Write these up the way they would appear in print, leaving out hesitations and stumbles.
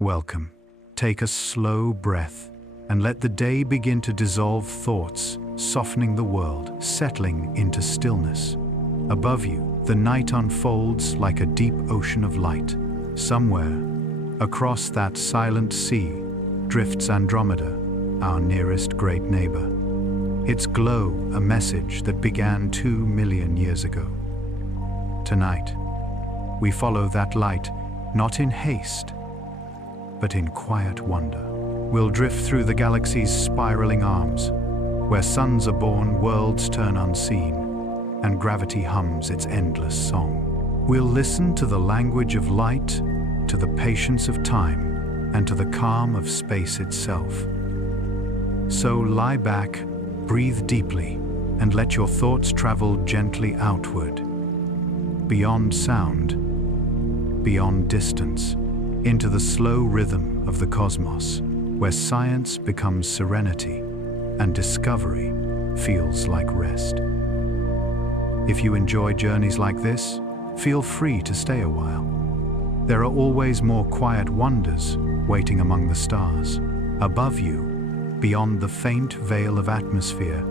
Welcome. Take a slow breath and let the day begin to dissolve thoughts, softening the world, settling into stillness. Above you, the night unfolds like a deep ocean of light. Somewhere, across that silent sea, drifts Andromeda, our nearest great neighbor. Its glow, a message that began 2 million years ago. Tonight, we follow that light, not in haste, but in quiet wonder. We'll drift through the galaxy's spiraling arms, where suns are born, worlds turn unseen, and gravity hums its endless song. We'll listen to the language of light, to the patience of time, and to the calm of space itself. So lie back, breathe deeply, and let your thoughts travel gently outward, beyond sound, beyond distance, into the slow rhythm of the cosmos, where science becomes serenity and discovery feels like rest. If you enjoy journeys like this, feel free to stay a while. There are always more quiet wonders waiting among the stars. Above you, beyond the faint veil of atmosphere,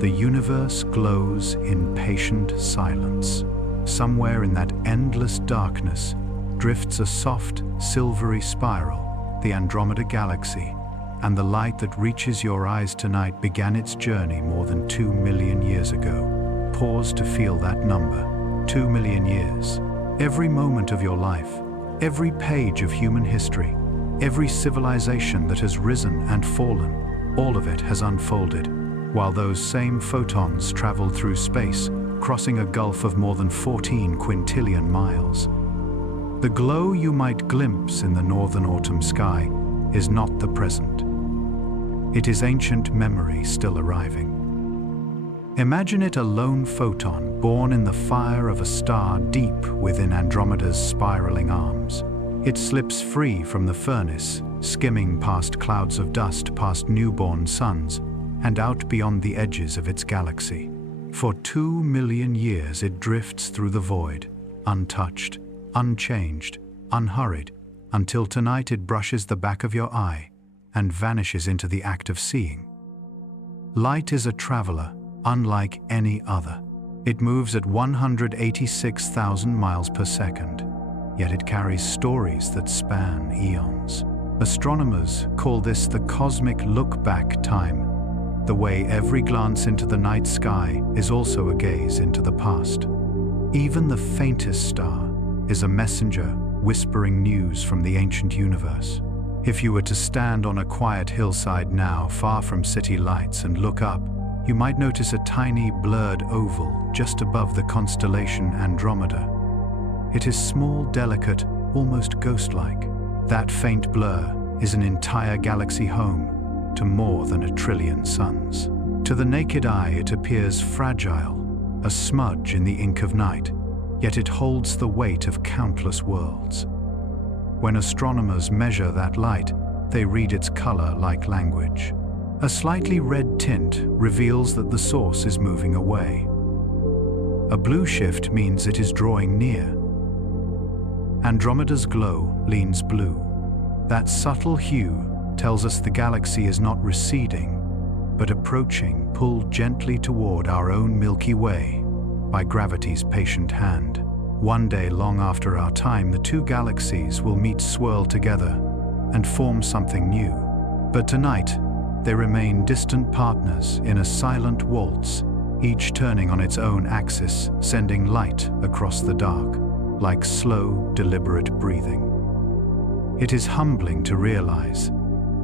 the universe glows in patient silence. Somewhere in that endless darkness drifts a soft, silvery spiral, the Andromeda Galaxy, and the light that reaches your eyes tonight began its journey more than 2 million years ago. Pause to feel that number, 2 million years. Every moment of your life, every page of human history, every civilization that has risen and fallen, all of it has unfolded, while those same photons traveled through space, crossing a gulf of more than 14 quintillion miles. The glow you might glimpse in the northern autumn sky is not the present. It is ancient memory still arriving. Imagine it a lone photon born in the fire of a star deep within Andromeda's spiraling arms. It slips free from the furnace, skimming past clouds of dust, past newborn suns, and out beyond the edges of its galaxy. For 2 million years it drifts through the void, untouched, unchanged, unhurried, until tonight it brushes the back of your eye and vanishes into the act of seeing. Light is a traveler, unlike any other. It moves at 186,000 miles per second, yet it carries stories that span eons. Astronomers call this the cosmic look-back time, the way every glance into the night sky is also a gaze into the past. Even the faintest star is a messenger whispering news from the ancient universe. If you were to stand on a quiet hillside now, far from city lights, and look up, you might notice a tiny blurred oval just above the constellation Andromeda. It is small, delicate, almost ghost-like. That faint blur is an entire galaxy home to more than 1 trillion suns. To the naked eye, it appears fragile, a smudge in the ink of night, yet it holds the weight of countless worlds. When astronomers measure that light, they read its color like language. A slightly red tint reveals that the source is moving away. A blue shift means it is drawing near. Andromeda's glow leans blue. That subtle hue tells us the galaxy is not receding, but approaching, pulled gently toward our own Milky Way by gravity's patient hand. One day, long after our time, the two galaxies will meet, swirl together, and form something new. But tonight, they remain distant partners in a silent waltz, each turning on its own axis, sending light across the dark, like slow, deliberate breathing. It is humbling to realize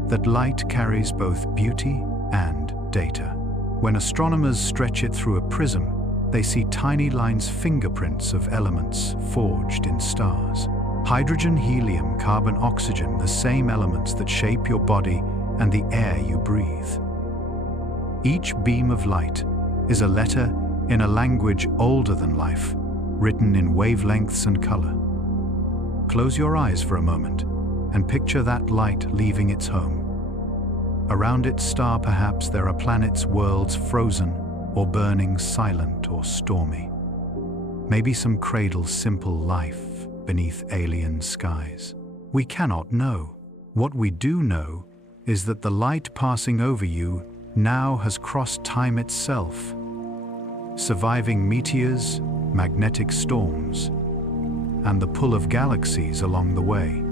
that light carries both beauty and data. When astronomers stretch it through a prism, they see tiny lines, fingerprints of elements forged in stars. Hydrogen, helium, carbon, oxygen, the same elements that shape your body and the air you breathe. Each beam of light is a letter in a language older than life, written in wavelengths and color. Close your eyes for a moment and picture that light leaving its home. Around its star, perhaps, there are planets, worlds frozen or burning, silent or stormy. Maybe some cradles simple life beneath alien skies. We cannot know. What we do know is that the light passing over you now has crossed time itself, surviving meteors, magnetic storms, and the pull of galaxies along the way.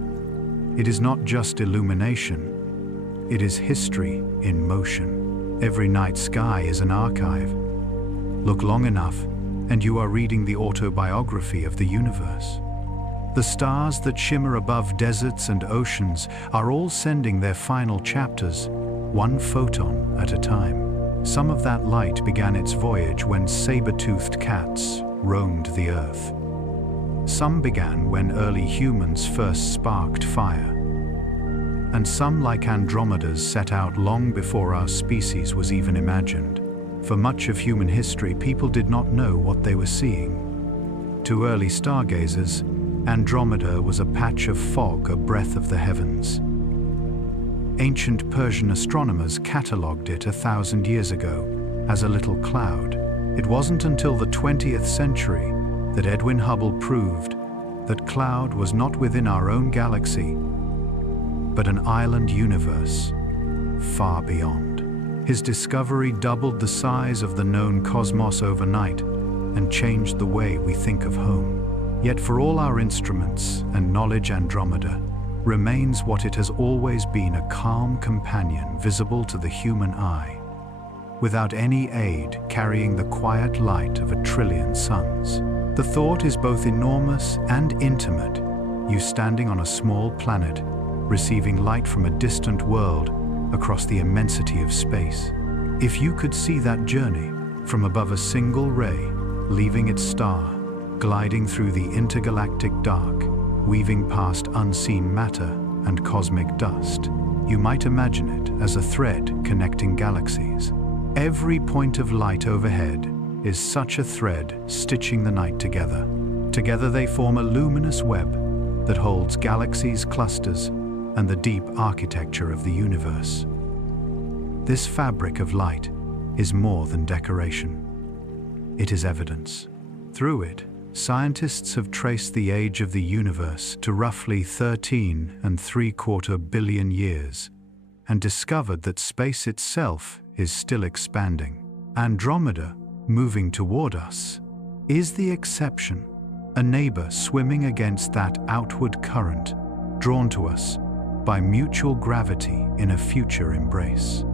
It is not just illumination, it is history in motion. Every night sky is an archive. Look long enough, and you are reading the autobiography of the universe. The stars that shimmer above deserts and oceans are all sending their final chapters, one photon at a time. Some of that light began its voyage when saber-toothed cats roamed the earth. Some began when early humans first sparked fire. And some, like Andromeda's, set out long before our species was even imagined. For much of human history, people did not know what they were seeing. To early stargazers, Andromeda was a patch of fog, a breath of the heavens. Ancient Persian astronomers catalogued it 1,000 years ago as a little cloud. It wasn't until the 20th century that Edwin Hubble proved that cloud was not within our own galaxy, but an island universe far beyond. His discovery doubled the size of the known cosmos overnight and changed the way we think of home. Yet for all our instruments and knowledge, Andromeda remains what it has always been, a calm companion visible to the human eye, without any aid, carrying the quiet light of 1,000,000,000,000 suns. The thought is both enormous and intimate, you standing on a small planet, receiving light from a distant world across the immensity of space. If you could see that journey from above, a single ray leaving its star, gliding through the intergalactic dark, weaving past unseen matter and cosmic dust, you might imagine it as a thread connecting galaxies. Every point of light overhead is such a thread stitching the night together. Together they form a luminous web that holds galaxies, clusters, and the deep architecture of the universe. This fabric of light is more than decoration. It is evidence. Through it, scientists have traced the age of the universe to roughly 13.75 billion years, and discovered that space itself is still expanding. Andromeda, moving toward us, is the exception, a neighbor swimming against that outward current, drawn to us by mutual gravity in a future embrace.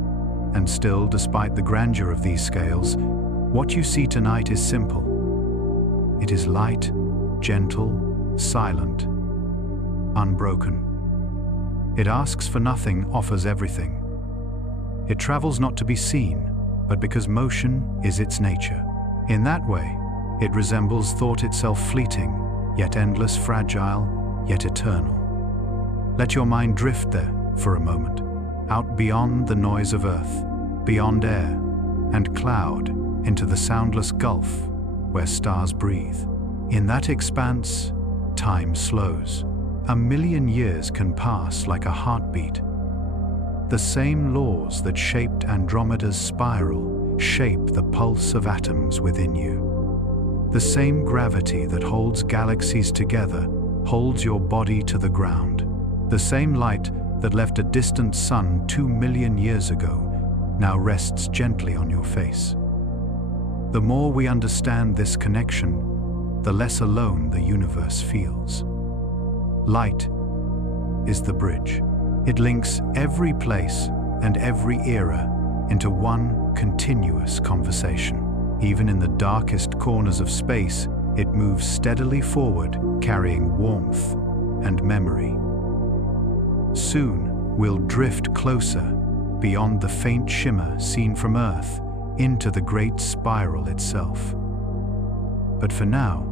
And still, despite the grandeur of these scales, what you see tonight is simple. It is light, gentle, silent, unbroken. It asks for nothing, offers everything. It travels not to be seen, but because motion is its nature. In that way, it resembles thought itself, fleeting, yet endless, fragile, yet eternal. Let your mind drift there for a moment, out beyond the noise of earth, beyond air and cloud, into the soundless gulf where stars breathe. In that expanse, time slows. 1,000,000 years can pass like a heartbeat. The same laws that shaped Andromeda's spiral shape the pulse of atoms within you. The same gravity that holds galaxies together holds your body to the ground. The same light that left a distant sun 2,000,000 years ago now rests gently on your face. The more we understand this connection, the less alone the universe feels. Light is the bridge. It links every place and every era into one continuous conversation. Even in the darkest corners of space, it moves steadily forward, carrying warmth and memory. Soon, we'll drift closer, beyond the faint shimmer seen from Earth, into the great spiral itself. But for now,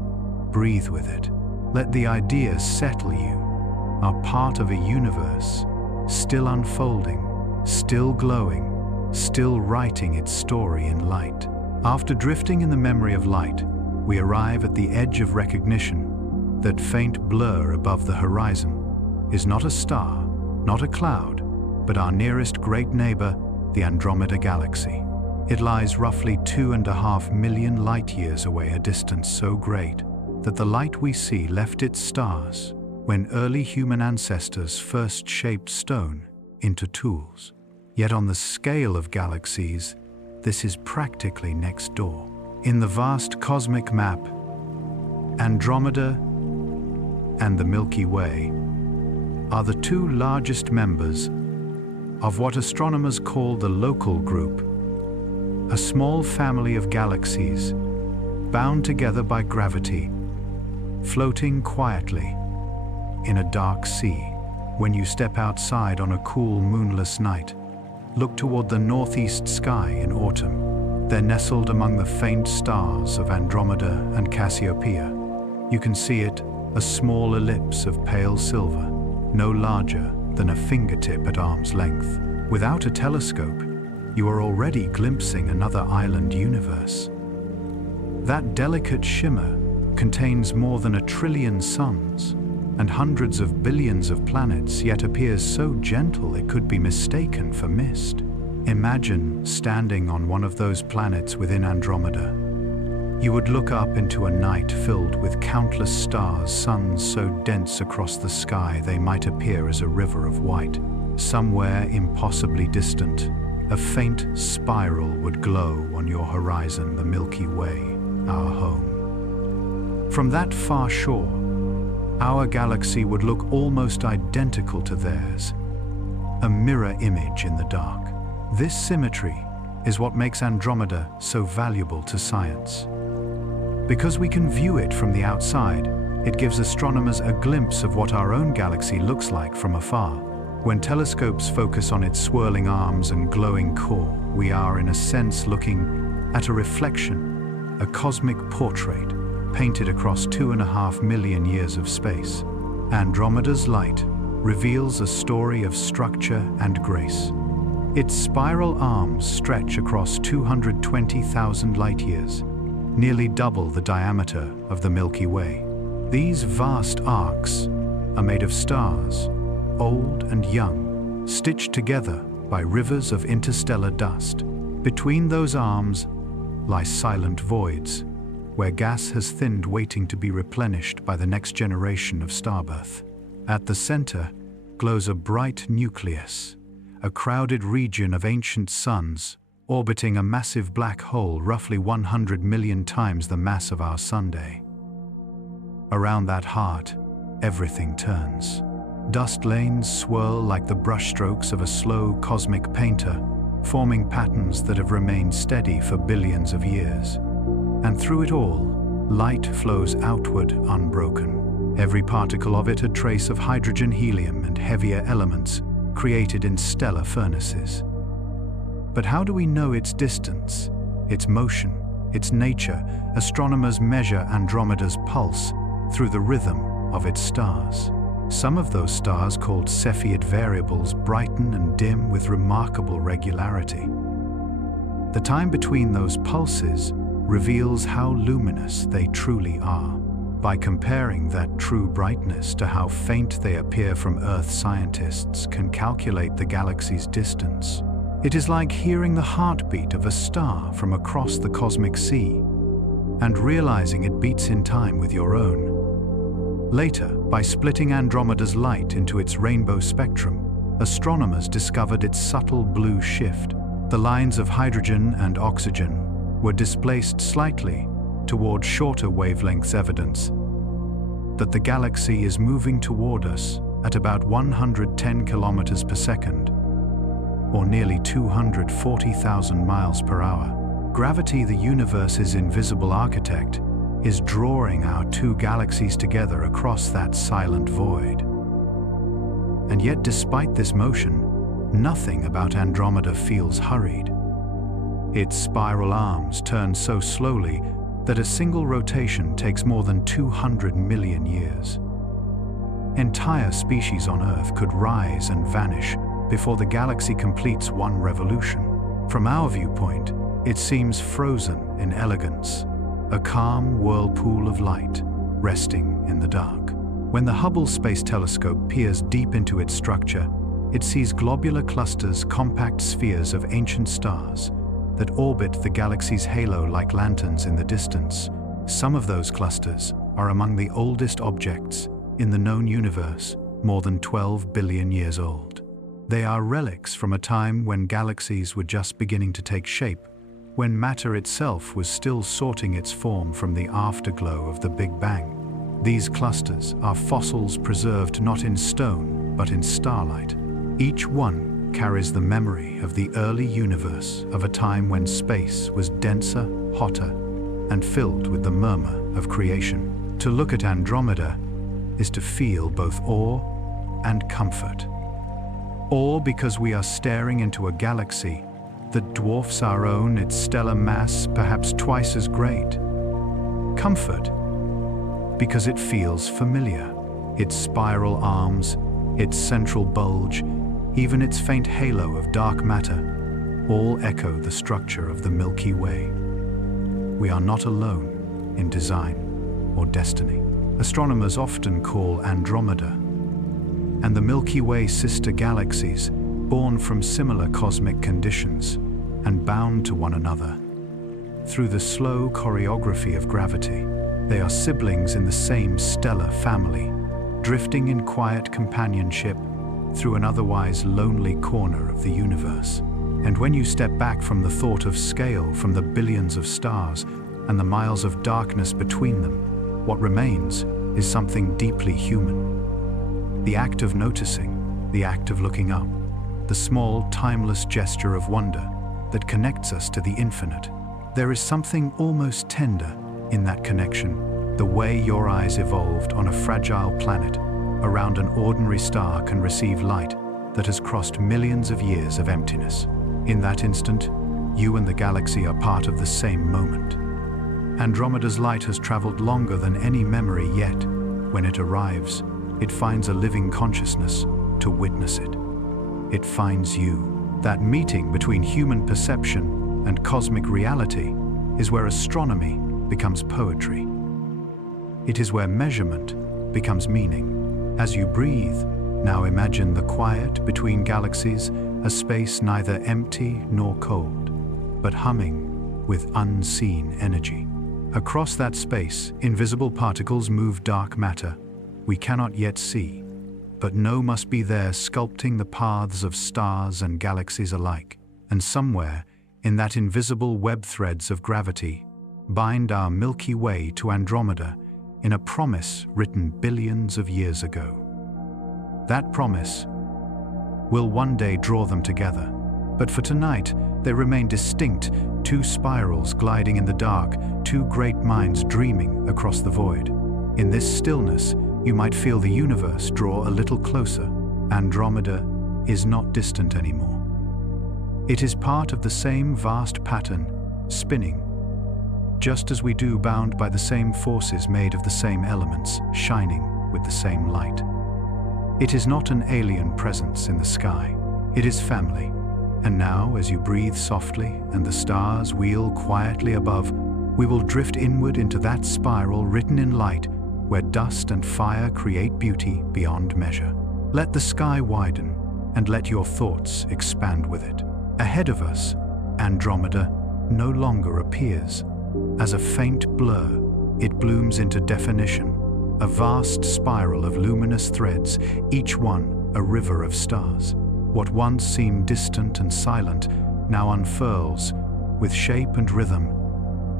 breathe with it. Let the idea settle you, are part of a universe still unfolding, still glowing, still writing its story in light. After drifting in the memory of light, we arrive at the edge of recognition. That faint blur above the horizon is not a star, not a cloud, but our nearest great neighbor, the Andromeda Galaxy. It lies roughly 2.5 million light-years away, a distance so great that the light we see left its stars when early human ancestors first shaped stone into tools. Yet on the scale of galaxies, this is practically next door. In the vast cosmic map, Andromeda and the Milky Way are the two largest members of what astronomers call the local group, a small family of galaxies bound together by gravity, floating quietly in a dark sea. When you step outside on a cool, moonless night, look toward the northeast sky in autumn. They're nestled among the faint stars of Andromeda and Cassiopeia. You can see it, a small ellipse of pale silver, no larger than a fingertip at arm's length. Without a telescope, you are already glimpsing another island universe. That delicate shimmer contains more than 1 trillion suns and hundreds of billions of planets, yet appears so gentle it could be mistaken for mist. Imagine standing on one of those planets within Andromeda. You would look up into a night filled with countless stars, suns so dense across the sky they might appear as a river of white. Somewhere impossibly distant, a faint spiral would glow on your horizon, the Milky Way, our home. From that far shore, our galaxy would look almost identical to theirs, a mirror image in the dark. This symmetry is what makes Andromeda so valuable to science. Because we can view it from the outside, it gives astronomers a glimpse of what our own galaxy looks like from afar. When telescopes focus on its swirling arms and glowing core, we are, in a sense, looking at a reflection, a cosmic portrait, painted across 2.5 million years of space. Andromeda's light reveals a story of structure and grace. Its spiral arms stretch across 220,000 light-years, nearly double the diameter of the Milky Way. These vast arcs are made of stars, old and young, stitched together by rivers of interstellar dust. Between those arms lie silent voids, where gas has thinned, waiting to be replenished by the next generation of starbirth. At the center glows a bright nucleus, a crowded region of ancient suns orbiting a massive black hole roughly 100 million times the mass of our Sunday. Around that heart, everything turns. Dust lanes swirl like the brushstrokes of a slow cosmic painter, forming patterns that have remained steady for billions of years. And through it all, light flows outward unbroken. Every particle of it a trace of hydrogen, helium, and heavier elements created in stellar furnaces. But how do we know its distance, its motion, its nature? Astronomers measure Andromeda's pulse through the rhythm of its stars. Some of those stars, called Cepheid variables, brighten and dim with remarkable regularity. The time between those pulses reveals how luminous they truly are. By comparing that true brightness to how faint they appear from Earth, scientists can calculate the galaxy's distance. It is like hearing the heartbeat of a star from across the cosmic sea and realizing it beats in time with your own. Later, by splitting Andromeda's light into its rainbow spectrum, astronomers discovered its subtle blue shift. The lines of hydrogen and oxygen were displaced slightly toward shorter wavelengths, evidence that the galaxy is moving toward us at about 110 kilometers per second, or nearly 240,000 miles per hour. Gravity, the universe's invisible architect, is drawing our two galaxies together across that silent void. And yet, despite this motion, nothing about Andromeda feels hurried. Its spiral arms turn so slowly that a single rotation takes more than 200 million years. Entire species on Earth could rise and vanish before the galaxy completes one revolution. From our viewpoint, it seems frozen in elegance, a calm whirlpool of light resting in the dark. When the Hubble Space Telescope peers deep into its structure, it sees globular clusters, compact spheres of ancient stars that orbit the galaxy's halo like lanterns in the distance. Some of those clusters are among the oldest objects in the known universe, more than 12 billion years old. They are relics from a time when galaxies were just beginning to take shape, when matter itself was still sorting its form from the afterglow of the Big Bang. These clusters are fossils preserved not in stone, but in starlight. Each one carries the memory of the early universe, of a time when space was denser, hotter, and filled with the murmur of creation. To look at Andromeda is to feel both awe and comfort. Awe because we are staring into a galaxy that dwarfs our own, its stellar mass perhaps twice as great. Comfort because it feels familiar. Its spiral arms, its central bulge, even its faint halo of dark matter, all echo the structure of the Milky Way. We are not alone in design or destiny. Astronomers often call Andromeda and the Milky Way sister galaxies, born from similar cosmic conditions and bound to one another through the slow choreography of gravity. They are siblings in the same stellar family, drifting in quiet companionship through an otherwise lonely corner of the universe. And when you step back from the thought of scale, from the billions of stars and the miles of darkness between them, what remains is something deeply human. The act of noticing, the act of looking up, the small, timeless gesture of wonder that connects us to the infinite. There is something almost tender in that connection. The way your eyes evolved on a fragile planet around an ordinary star can receive light that has crossed millions of years of emptiness. In that instant, you and the galaxy are part of the same moment. Andromeda's light has traveled longer than any memory yet. When it arrives, it finds a living consciousness to witness it. It finds you. That meeting between human perception and cosmic reality is where astronomy becomes poetry. It is where measurement becomes meaning. As you breathe, now imagine the quiet between galaxies, a space neither empty nor cold, but humming with unseen energy. Across that space, invisible particles move dark matter we cannot yet see, but know must be there, sculpting the paths of stars and galaxies alike. And somewhere, in that invisible web threads of gravity, bind our Milky Way to Andromeda in a promise written billions of years ago. That promise will one day draw them together, but for tonight they remain distinct, two spirals gliding in the dark, two great minds dreaming across the void. In this stillness, you might feel the universe draw a little closer. Andromeda is not distant anymore. It is part of the same vast pattern, spinning, just as we do, bound by the same forces, made of the same elements, shining with the same light. It is not an alien presence in the sky. It is family. And now, as you breathe softly and the stars wheel quietly above, we will drift inward into that spiral written in light, where dust and fire create beauty beyond measure. Let the sky widen, and let your thoughts expand with it. Ahead of us, Andromeda no longer appears as a faint blur. It blooms into definition, a vast spiral of luminous threads, each one a river of stars. What once seemed distant and silent now unfurls with shape and rhythm,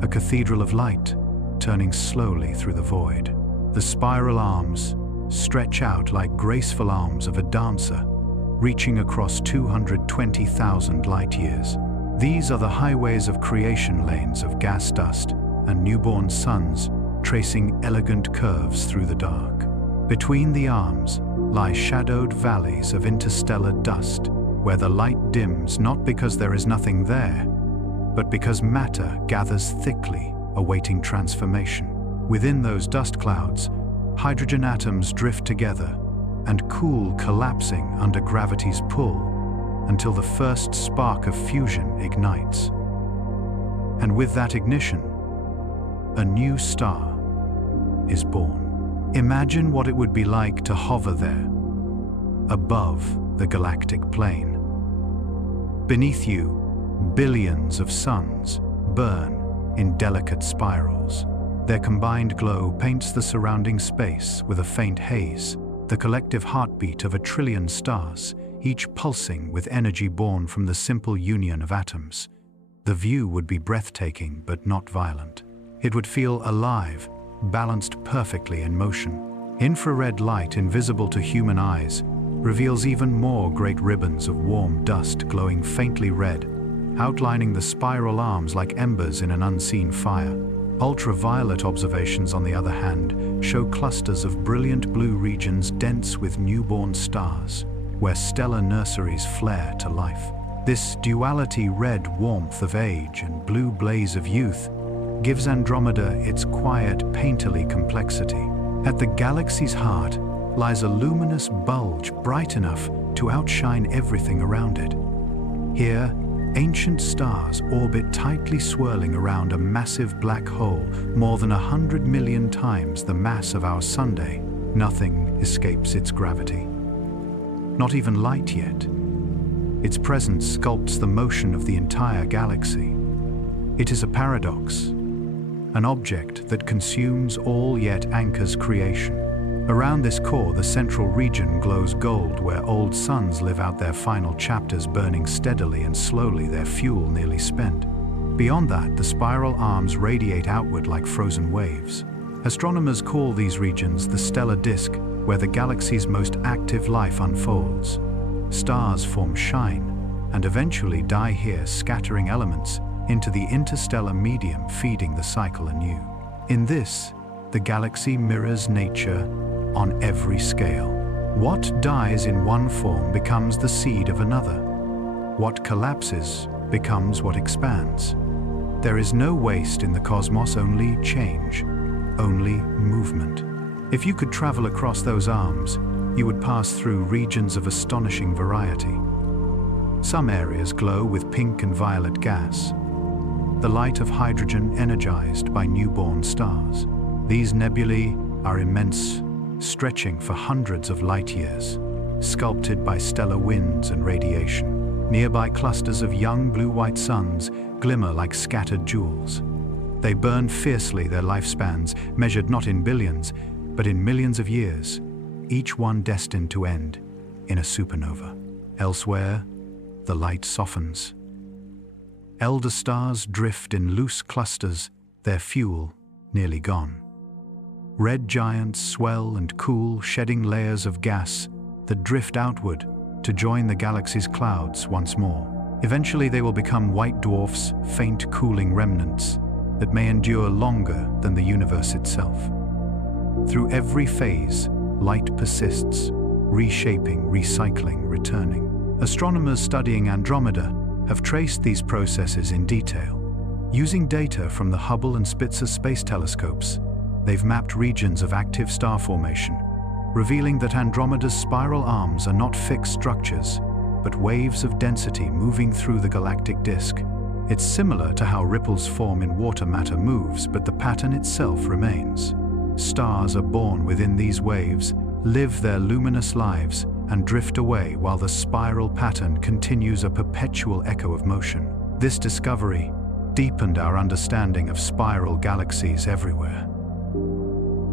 a cathedral of light turning slowly through the void. The spiral arms stretch out like graceful arms of a dancer, reaching across 220,000 light years. These are the highways of creation, lanes of gas dust and newborn suns tracing elegant curves through the dark. Between the arms lie shadowed valleys of interstellar dust, where the light dims not because there is nothing there, but because matter gathers thickly, awaiting transformation. Within those dust clouds, hydrogen atoms drift together and cool, collapsing under gravity's pull until the first spark of fusion ignites. And with that ignition, a new star is born. Imagine what it would be like to hover there, above the galactic plane. Beneath you, billions of suns burn in delicate spirals. Their combined glow paints the surrounding space with a faint haze, the collective heartbeat of a trillion stars, each pulsing with energy born from the simple union of atoms. The view would be breathtaking but not violent. It would feel alive, balanced perfectly in motion. Infrared light, invisible to human eyes, reveals even more great ribbons of warm dust glowing faintly red, outlining the spiral arms like embers in an unseen fire. Ultraviolet observations, on the other hand, show clusters of brilliant blue regions dense with newborn stars, where stellar nurseries flare to life. This duality, red warmth of age and blue blaze of youth, gives Andromeda its quiet, painterly complexity. At the galaxy's heart lies a luminous bulge bright enough to outshine everything around it. Here, ancient stars orbit tightly swirling around a massive black hole more than 100 million times the mass of our Sunday. Nothing escapes its gravity. Not even light yet. Its presence sculpts the motion of the entire galaxy. It is a paradox, an object that consumes all yet anchors creation. Around this core, the central region glows gold, where old suns live out their final chapters, burning steadily and slowly, their fuel nearly spent. Beyond that, the spiral arms radiate outward like frozen waves. Astronomers call these regions the stellar disk, where the galaxy's most active life unfolds. Stars form shine, and eventually die here, scattering elements into the interstellar medium, feeding the cycle anew. In this, the galaxy mirrors nature on every scale. What dies in one form becomes the seed of another. What collapses becomes what expands. There is no waste in the cosmos, only change, only movement. If you could travel across those arms, you would pass through regions of astonishing variety. Some areas glow with pink and violet gas, the light of hydrogen energized by newborn stars. These nebulae are immense, stretching for hundreds of light years, sculpted by stellar winds and radiation. Nearby clusters of young blue-white suns glimmer like scattered jewels. They burn fiercely, their lifespans measured not in billions, but in millions of years, each one destined to end in a supernova. Elsewhere, the light softens. Elder stars drift in loose clusters, their fuel nearly gone. Red giants swell and cool, shedding layers of gas that drift outward to join the galaxy's clouds once more. Eventually they will become white dwarfs, faint cooling remnants that may endure longer than the universe itself. Through every phase, light persists, reshaping, recycling, returning. Astronomers studying Andromeda have traced these processes in detail. Using data from the Hubble and Spitzer space telescopes, they've mapped regions of active star formation, revealing that Andromeda's spiral arms are not fixed structures, but waves of density moving through the galactic disk. It's similar to how ripples form in water. Matter moves, but the pattern itself remains. Stars are born within these waves, live their luminous lives, and drift away while the spiral pattern continues, a perpetual echo of motion. This discovery deepened our understanding of spiral galaxies everywhere.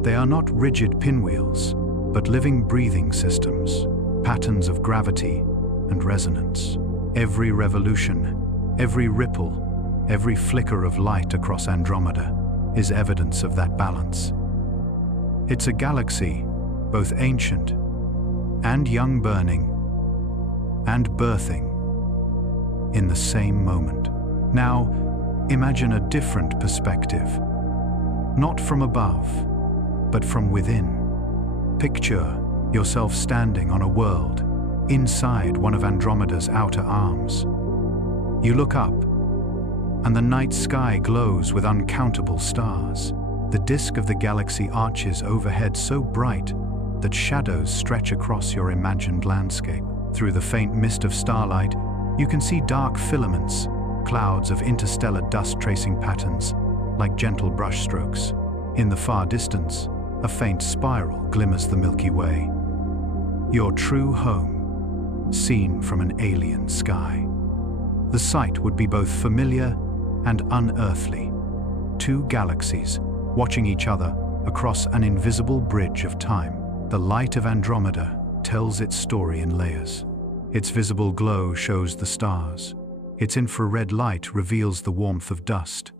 They are not rigid pinwheels, but living, breathing systems, patterns of gravity and resonance. Every revolution, every ripple, every flicker of light across Andromeda is evidence of that balance. It's a galaxy, both ancient and young, burning and birthing in the same moment. Now, imagine a different perspective, not from above, but from within. Picture yourself standing on a world inside one of Andromeda's outer arms. You look up, and the night sky glows with uncountable stars. The disk of the galaxy arches overhead so bright that shadows stretch across your imagined landscape. Through the faint mist of starlight, you can see dark filaments, clouds of interstellar dust tracing patterns, like gentle brushstrokes. In the far distance, a faint spiral glimmers the Milky Way. Your true home, seen from an alien sky. The sight would be both familiar and unearthly. Two galaxies watching each other across an invisible bridge of time. The light of Andromeda tells its story in layers. Its visible glow shows the stars. Its infrared light reveals the warmth of dust.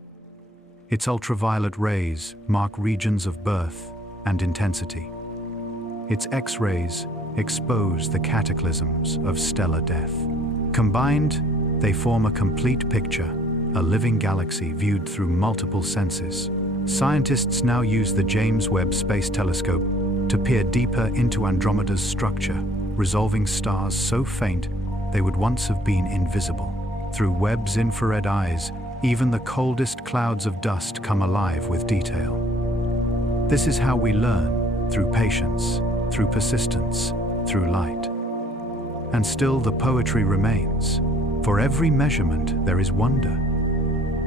Its ultraviolet rays mark regions of birth and intensity. Its X-rays expose the cataclysms of stellar death. Combined, they form a complete picture, a living galaxy viewed through multiple senses. Scientists now use the James Webb Space Telescope to peer deeper into Andromeda's structure, resolving stars so faint they would once have been invisible. Through Webb's infrared eyes, even the coldest clouds of dust come alive with detail. This is how we learn, through patience, through persistence, through light. And still the poetry remains. For every measurement there is wonder.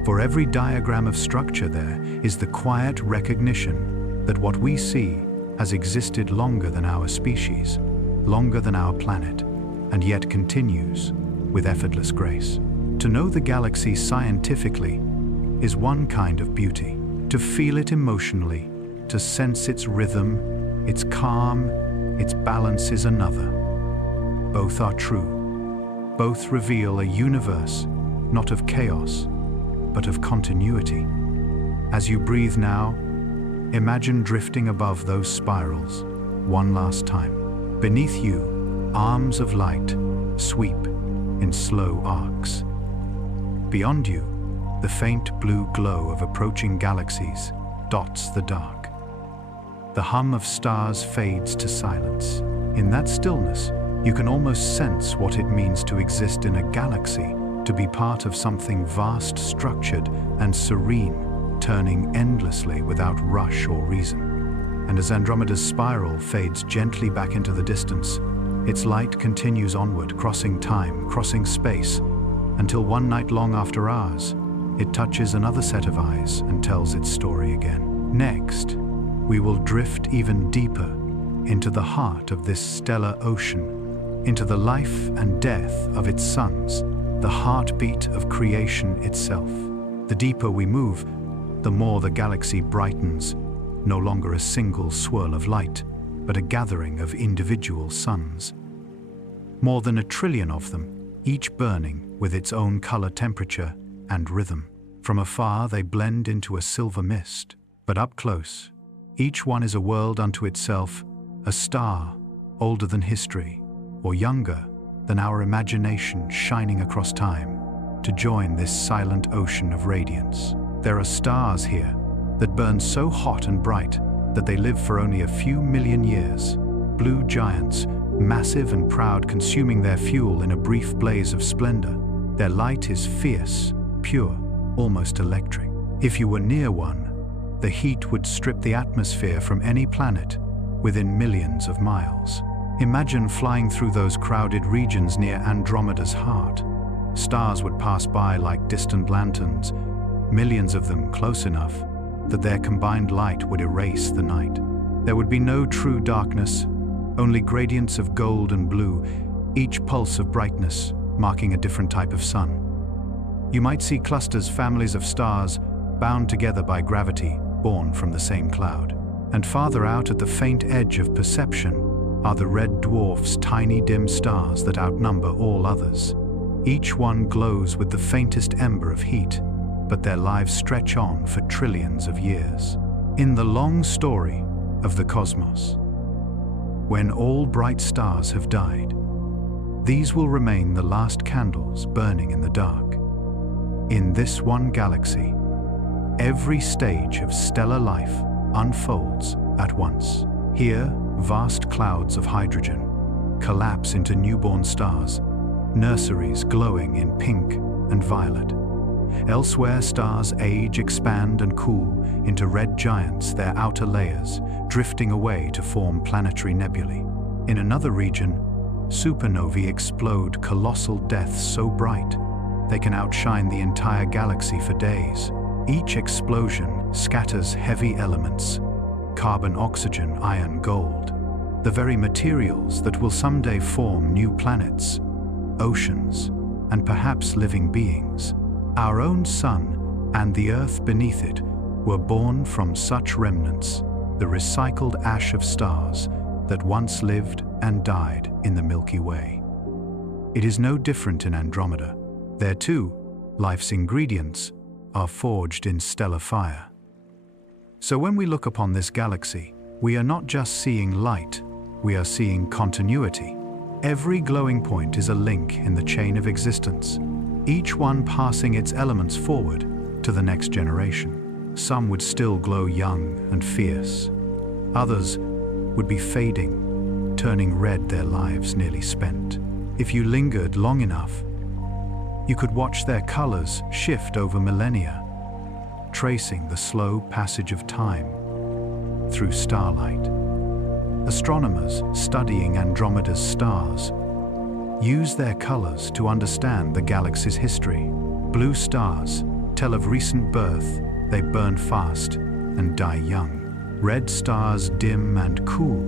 For every diagram of structure there is the quiet recognition that what we see has existed longer than our species, longer than our planet, and yet continues with effortless grace. To know the galaxy scientifically is one kind of beauty. To feel it emotionally, to sense its rhythm, its calm, its balance is another. Both are true. Both reveal a universe, not of chaos, but of continuity. As you breathe now, imagine drifting above those spirals one last time. Beneath you, arms of light sweep in slow arcs. Beyond you, the faint blue glow of approaching galaxies dots the dark. The hum of stars fades to silence. In that stillness, you can almost sense what it means to exist in a galaxy, to be part of something vast, structured, and serene, turning endlessly without rush or reason. And as Andromeda's spiral fades gently back into the distance, its light continues onward, crossing time, crossing space, until one night long after ours, it touches another set of eyes and tells its story again. Next, we will drift even deeper into the heart of this stellar ocean, into the life and death of its suns, the heartbeat of creation itself. The deeper we move, the more the galaxy brightens, no longer a single swirl of light, but a gathering of individual suns. More than 1 trillion of them, each burning with its own color, temperature, and rhythm. From afar, they blend into a silver mist, but up close, each one is a world unto itself, a star older than history, or younger than our imagination, shining across time to join this silent ocean of radiance. There are stars here that burn so hot and bright that they live for only a few million years. Blue giants, massive and proud, consuming their fuel in a brief blaze of splendor. Their light is fierce, pure, almost electric. If you were near one, the heat would strip the atmosphere from any planet within millions of miles. Imagine flying through those crowded regions near Andromeda's heart. Stars would pass by like distant lanterns, millions of them close enough that their combined light would erase the night. There would be no true darkness, only gradients of gold and blue, each pulse of brightness marking a different type of sun. You might see clusters, families of stars, bound together by gravity, born from the same cloud. And farther out at the faint edge of perception are the red dwarfs, tiny dim stars that outnumber all others. Each one glows with the faintest ember of heat, but their lives stretch on for trillions of years. In the long story of the cosmos, when all bright stars have died, these will remain the last candles burning in the dark. In this one galaxy, every stage of stellar life unfolds at once. Here, vast clouds of hydrogen collapse into newborn stars, nurseries glowing in pink and violet. Elsewhere, stars age, expand, and cool into red giants, their outer layers drifting away to form planetary nebulae. In another region, supernovae explode, colossal deaths so bright they can outshine the entire galaxy for days. Each explosion scatters heavy elements: carbon, oxygen, iron, gold, the very materials that will someday form new planets, oceans, and perhaps living beings. Our own sun and the Earth beneath it were born from such remnants, the recycled ash of stars that once lived and died in the Milky Way. It is no different in Andromeda. There too, life's ingredients are forged in stellar fire. So when we look upon this galaxy, we are not just seeing light, we are seeing continuity. Every glowing point is a link in the chain of existence, each one passing its elements forward to the next generation. Some would still glow young and fierce. Others would be fading, turning red, their lives nearly spent. If you lingered long enough, you could watch their colors shift over millennia, tracing the slow passage of time through starlight. Astronomers studying Andromeda's stars use their colors to understand the galaxy's history. Blue stars tell of recent birth, they burn fast and die young. Red stars, dim and cool,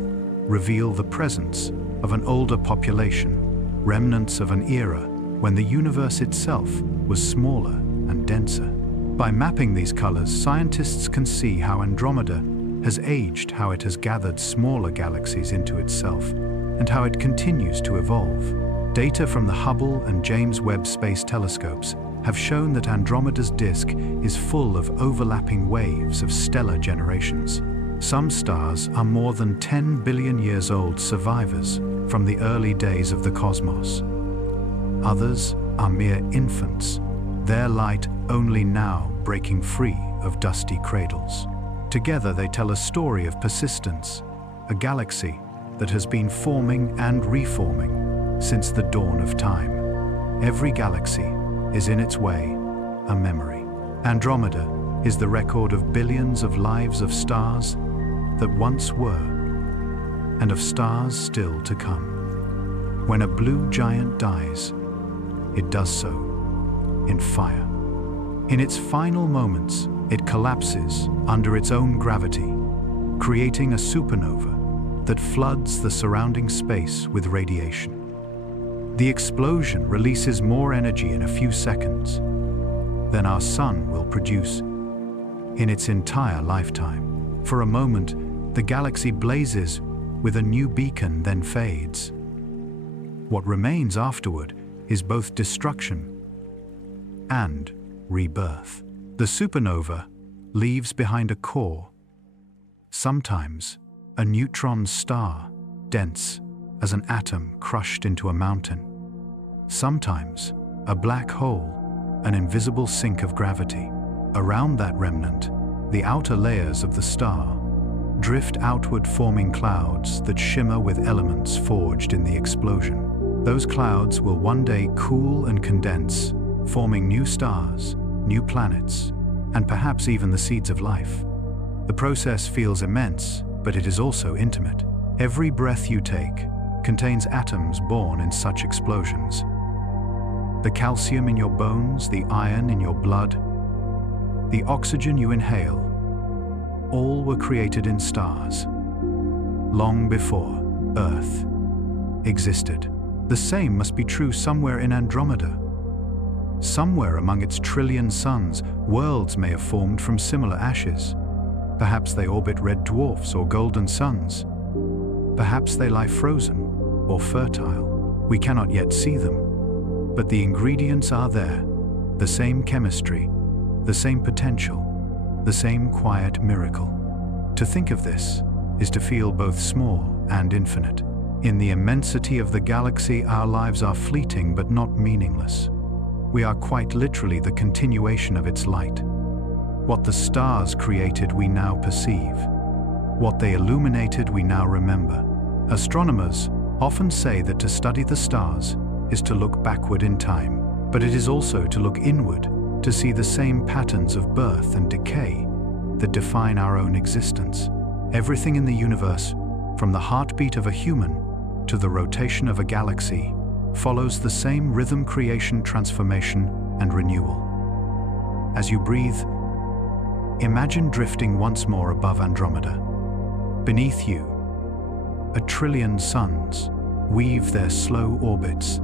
reveal the presence of an older population, remnants of an era when the universe itself was smaller and denser. By mapping these colors, scientists can see how Andromeda has aged, how it has gathered smaller galaxies into itself, and how it continues to evolve. Data from the Hubble and James Webb Space Telescopes have shown that Andromeda's disk is full of overlapping waves of stellar generations. Some stars are more than 10 billion years old survivors from the early days of the cosmos. Others are mere infants, their light only now breaking free of dusty cradles. Together they tell a story of persistence, a galaxy that has been forming and reforming since the dawn of time. Every galaxy is in its way a memory. Andromeda is the record of billions of lives of stars that once were, and of stars still to come. When a blue giant dies, it does so in fire. In its final moments, it collapses under its own gravity, creating a supernova that floods the surrounding space with radiation. The explosion releases more energy in a few seconds than our sun will produce in its entire lifetime. For a moment, the galaxy blazes with a new beacon, then fades. What remains afterward is both destruction and rebirth. The supernova leaves behind a core, sometimes a neutron star, dense as an atom crushed into a mountain. Sometimes a black hole, an invisible sink of gravity. Around that remnant, the outer layers of the star drift outward, forming clouds that shimmer with elements forged in the explosion. Those clouds will one day cool and condense, forming new stars, new planets, and perhaps even the seeds of life. The process feels immense, but it is also intimate. Every breath you take contains atoms born in such explosions. The calcium in your bones, the iron in your blood, the oxygen you inhale, all were created in stars, long before Earth existed. The same must be true somewhere in Andromeda. Somewhere among its trillion suns, worlds may have formed from similar ashes. Perhaps they orbit red dwarfs or golden suns. Perhaps they lie frozen or fertile. We cannot yet see them, but the ingredients are there, the same chemistry, the same potential, the same quiet miracle. To think of this is to feel both small and infinite. In the immensity of the galaxy, our lives are fleeting but not meaningless. We are quite literally the continuation of its light. What the stars created we now perceive. What they illuminated we now remember. Astronomers often say that to study the stars is to look backward in time, but it is also to look inward, to see the same patterns of birth and decay that define our own existence. Everything in the universe, from the heartbeat of a human to the rotation of a galaxy, follows the same rhythm: creation, transformation, and renewal. As you breathe, imagine drifting once more above Andromeda. Beneath you, a trillion suns weave their slow orbits,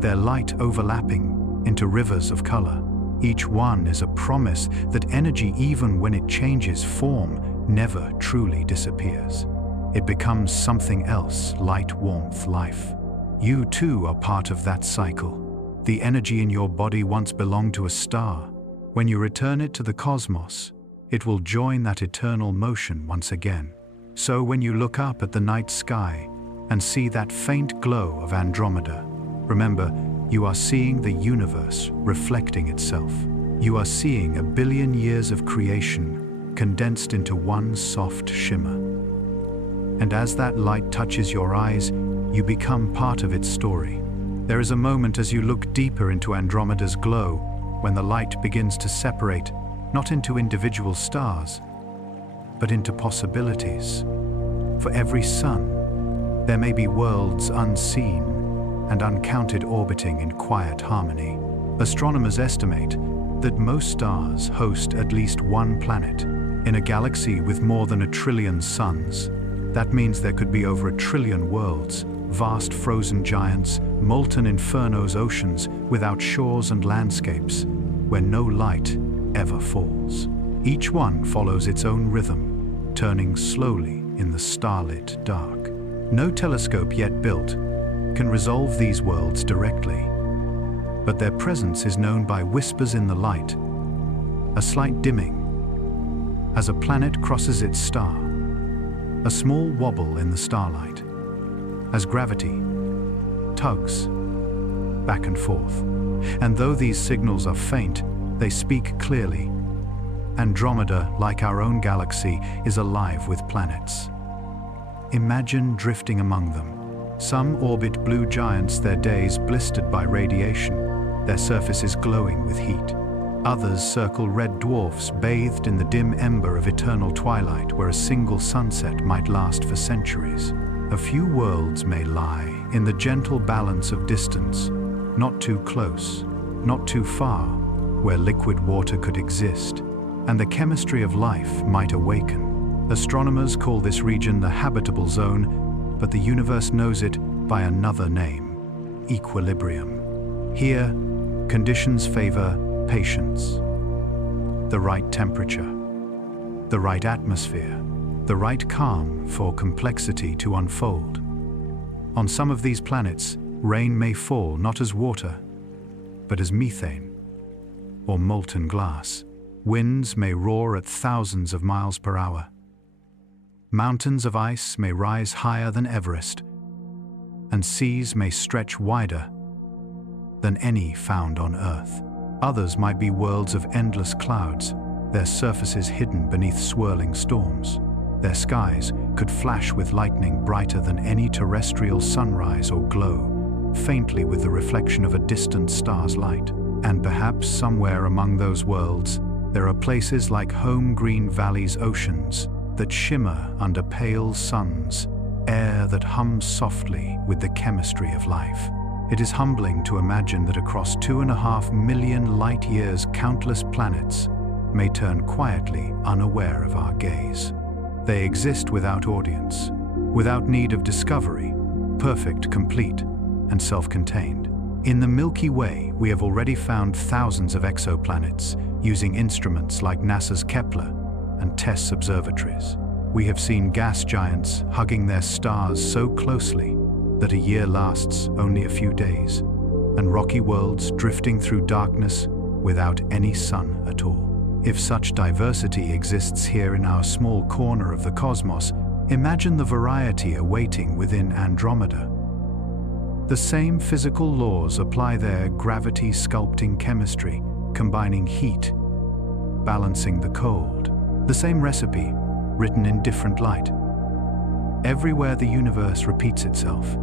their light overlapping into rivers of color. Each one is a promise that energy, even when it changes form, never truly disappears. It becomes something else: light, warmth, life. You too are part of that cycle. The energy in your body once belonged to a star. When you return it to the cosmos, it will join that eternal motion once again. So when you look up at the night sky and see that faint glow of Andromeda, remember, you are seeing the universe reflecting itself. You are seeing 1 billion years of creation condensed into one soft shimmer. And as that light touches your eyes, you become part of its story. There is a moment as you look deeper into Andromeda's glow when the light begins to separate, not into individual stars, but into possibilities. For every sun, there may be worlds unseen and uncounted orbiting in quiet harmony. Astronomers estimate that most stars host at least one planet. In a galaxy with more than 1 trillion suns, that means there could be over 1 trillion worlds, vast frozen giants, molten infernos, oceans without shores and landscapes, where no light ever falls. Each one follows its own rhythm, turning slowly in the starlit dark. No telescope yet built can resolve these worlds directly, but their presence is known by whispers in the light, a slight dimming as a planet crosses its star, a small wobble in the starlight, as gravity tugs back and forth. And though these signals are faint, they speak clearly. Andromeda, like our own galaxy, is alive with planets. Imagine drifting among them. Some orbit blue giants, their days blistered by radiation, their surfaces glowing with heat. Others circle red dwarfs, bathed in the dim ember of eternal twilight, where a single sunset might last for centuries. A few worlds may lie in the gentle balance of distance, not too close, not too far, where liquid water could exist, and the chemistry of life might awaken. Astronomers call this region the habitable zone, but the universe knows it by another name: equilibrium. Here, conditions favor patience. The right temperature, the right atmosphere, the right calm for complexity to unfold. On some of these planets, rain may fall not as water, but as methane or molten glass. Winds may roar at thousands of miles per hour. Mountains of ice may rise higher than Everest, and seas may stretch wider than any found on Earth. Others might be worlds of endless clouds, their surfaces hidden beneath swirling storms. Their skies could flash with lightning brighter than any terrestrial sunrise, or glow faintly with the reflection of a distant star's light. And perhaps somewhere among those worlds, there are places like home green valleys, oceans that shimmer under pale suns, air that hums softly with the chemistry of life. It is humbling to imagine that across 2.5 million light-years, countless planets may turn quietly unaware of our gaze. They exist without audience, without need of discovery, perfect, complete, and self-contained. In the Milky Way, we have already found thousands of exoplanets using instruments like NASA's Kepler and TESS observatories. We have seen gas giants hugging their stars so closely that a year lasts only a few days, and rocky worlds drifting through darkness without any sun at all. If such diversity exists here in our small corner of the cosmos, imagine the variety awaiting within Andromeda. The same physical laws apply there: gravity sculpting chemistry, combining heat, balancing the cold. The same recipe, written in different light. Everywhere the universe repeats itself,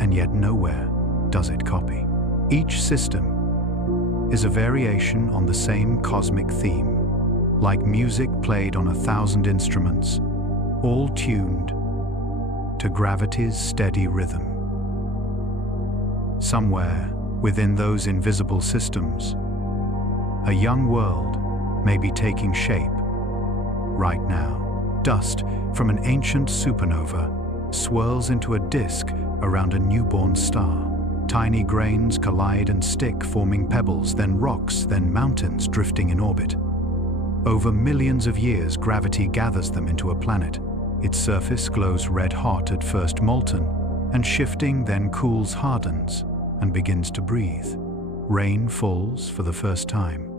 and yet nowhere does it copy. Each system is a variation on the same cosmic theme, like music played on 1,000 instruments, all tuned to gravity's steady rhythm. Somewhere within those invisible systems, a young world may be taking shape right now. Dust from an ancient supernova swirls into a disk around a newborn star. Tiny grains collide and stick, forming pebbles, then rocks, then mountains drifting in orbit. Over millions of years, gravity gathers them into a planet. Its surface glows red-hot, at first molten, and shifting, then cools, hardens, and begins to breathe. Rain falls for the first time.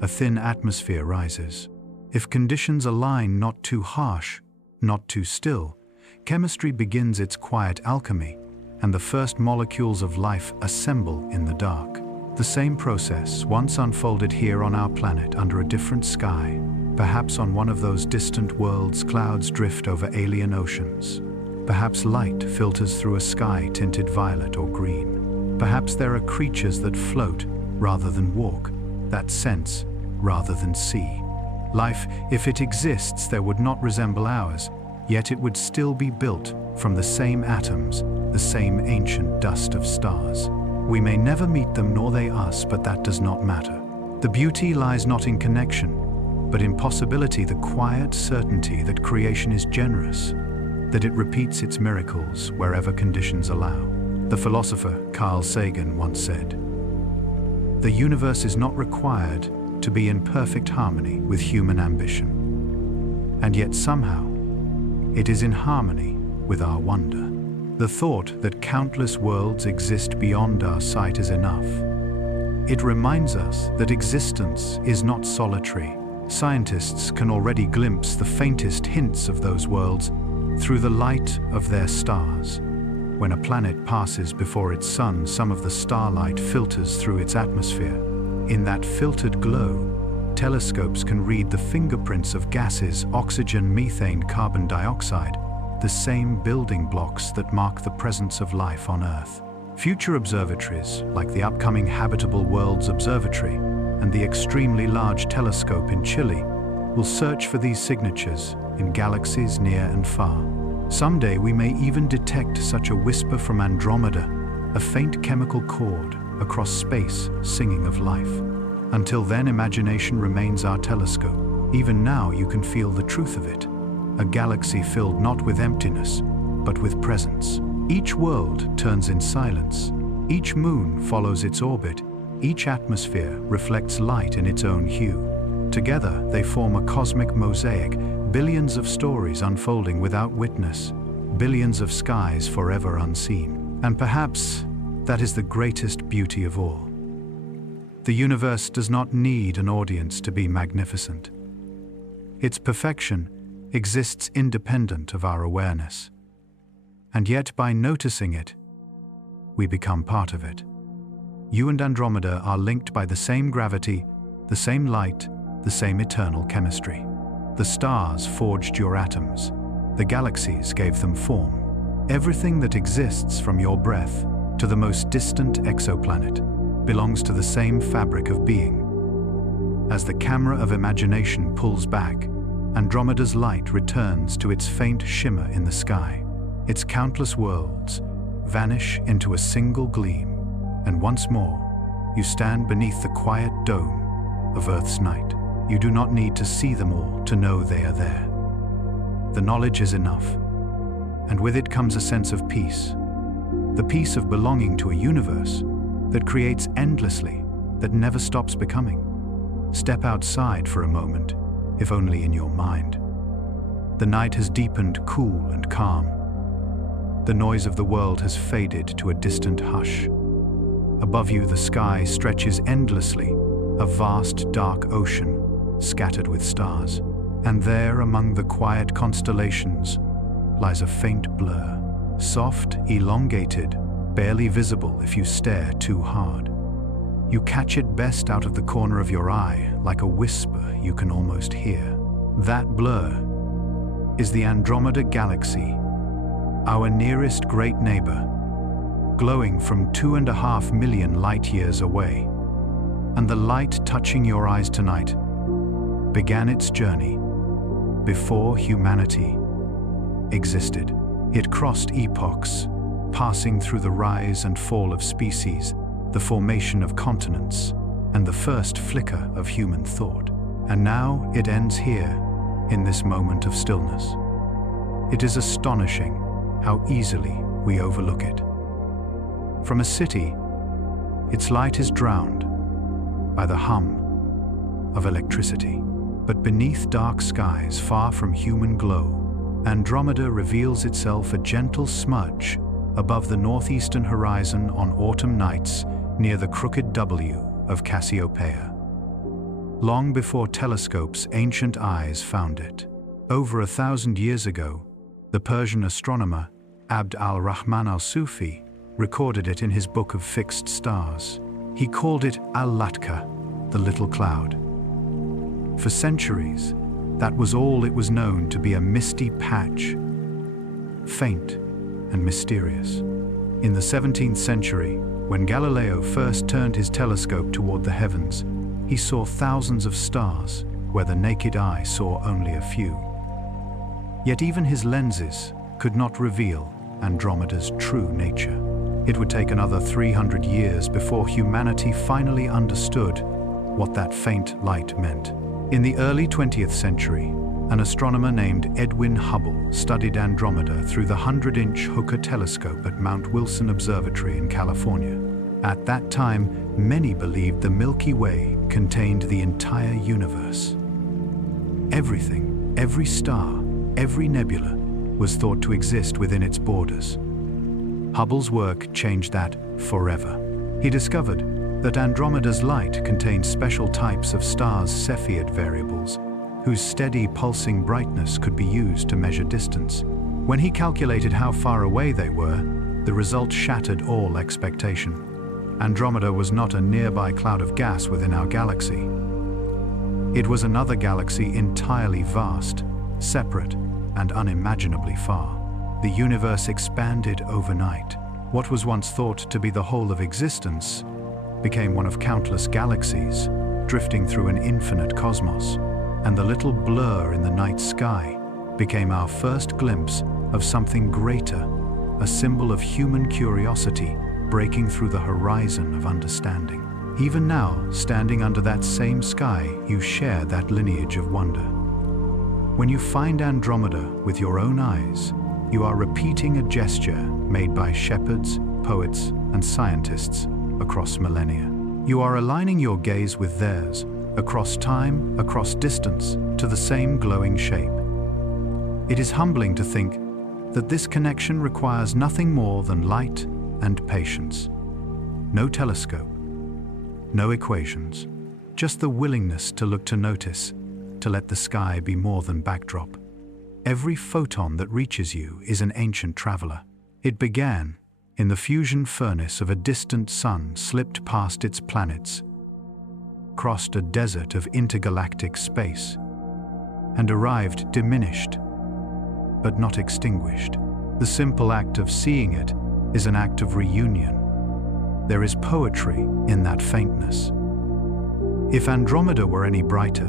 A thin atmosphere rises. If conditions align, not too harsh, not too still, chemistry begins its quiet alchemy, and the first molecules of life assemble in the dark. The same process once unfolded here on our planet under a different sky. Perhaps on one of those distant worlds, clouds drift over alien oceans. Perhaps light filters through a sky tinted violet or green. Perhaps there are creatures that float rather than walk, that sense rather than see. Life, if it exists, there would not resemble ours, yet it would still be built from the same atoms, the same ancient dust of stars. We may never meet them, nor they us, but that does not matter. The beauty lies not in connection, but in possibility, the quiet certainty that creation is generous, that it repeats its miracles wherever conditions allow. The philosopher Carl Sagan once said, "The universe is not required to be in perfect harmony with human ambition, and yet somehow it is in harmony with our wonder." The thought that countless worlds exist beyond our sight is enough. It reminds us that existence is not solitary. Scientists can already glimpse the faintest hints of those worlds through the light of their stars. When a planet passes before its sun, some of the starlight filters through its atmosphere. In that filtered glow, telescopes can read the fingerprints of gases: oxygen, methane, carbon dioxide, the same building blocks that mark the presence of life on Earth. Future observatories, like the upcoming Habitable Worlds Observatory and the extremely large telescope in Chile, will search for these signatures in galaxies near and far. Someday we may even detect such a whisper from Andromeda, a faint chemical chord across space singing of life. Until then, imagination remains our telescope. Even now you can feel the truth of it. A galaxy filled not with emptiness, but with presence. Each world turns in silence. Each moon follows its orbit. Each atmosphere reflects light in its own hue. Together, they form a cosmic mosaic, billions of stories unfolding without witness, billions of skies forever unseen. And perhaps that is the greatest beauty of all. The universe does not need an audience to be magnificent. Its perfection exists independent of our awareness. And yet, by noticing it, we become part of it. You and Andromeda are linked by the same gravity, the same light, the same eternal chemistry. The stars forged your atoms. The galaxies gave them form. Everything that exists, from your breath to the most distant exoplanet, belongs to the same fabric of being. As the camera of imagination pulls back, Andromeda's light returns to its faint shimmer in the sky. Its countless worlds vanish into a single gleam, and once more, you stand beneath the quiet dome of Earth's night. You do not need to see them all to know they are there. The knowledge is enough, and with it comes a sense of peace. The peace of belonging to a universe that creates endlessly, that never stops becoming. Step outside for a moment, if only in your mind. The night has deepened, cool and calm. The noise of the world has faded to a distant hush. Above you, the sky stretches endlessly, a vast, dark ocean scattered with stars. And there, among the quiet constellations, lies a faint blur, soft, elongated, barely visible if you stare too hard. You catch it best out of the corner of your eye, like a whisper you can almost hear. That blur is the Andromeda Galaxy, our nearest great neighbor, glowing from 2.5 million light-years away. And the light touching your eyes tonight began its journey before humanity existed. It crossed epochs, passing through the rise and fall of species, the formation of continents, and the first flicker of human thought. And now it ends here, in this moment of stillness. It is astonishing how easily we overlook it. From a city, its light is drowned by the hum of electricity. But beneath dark skies, far from human glow, Andromeda reveals itself a gentle smudge above the northeastern horizon on autumn nights near the crooked W of Cassiopeia. Long before telescopes, ancient eyes found it. Over 1,000 years ago, the Persian astronomer Abd al-Rahman al-Sufi recorded it in his book of fixed stars. He called it al-Latka, the little cloud. For centuries, that was all it was known to be, a misty patch, faint and mysterious. In the 17th century, when Galileo first turned his telescope toward the heavens, he saw thousands of stars where the naked eye saw only a few. Yet even his lenses could not reveal Andromeda's true nature. It would take another 300 years before humanity finally understood what that faint light meant. In the early 20th century, an astronomer named Edwin Hubble studied Andromeda through the 100-inch Hooker telescope at Mount Wilson Observatory in California. At that time, many believed the Milky Way contained the entire universe. Everything, every star, every nebula was thought to exist within its borders. Hubble's work changed that forever. He discovered that Andromeda's light contained special types of stars' Cepheid variables, whose steady pulsing brightness could be used to measure distance. When he calculated how far away they were, the result shattered all expectation. Andromeda was not a nearby cloud of gas within our galaxy. It was another galaxy entirely vast, separate, and unimaginably far. The universe expanded overnight. What was once thought to be the whole of existence became one of countless galaxies, drifting through an infinite cosmos. And the little blur in the night sky became our first glimpse of something greater, a symbol of human curiosity breaking through the horizon of understanding. Even now, standing under that same sky, you share that lineage of wonder. When you find Andromeda with your own eyes, you are repeating a gesture made by shepherds, poets, and scientists across millennia. You are aligning your gaze with theirs, across time, across distance, to the same glowing shape. It is humbling to think that this connection requires nothing more than light and patience. No telescope, no equations, just the willingness to look, to notice, to let the sky be more than backdrop. Every photon that reaches you is an ancient traveler. It began in the fusion furnace of a distant sun, slipped past its planets, crossed a desert of intergalactic space, and arrived diminished, but not extinguished. The simple act of seeing it is an act of reunion. There is poetry in that faintness. If Andromeda were any brighter,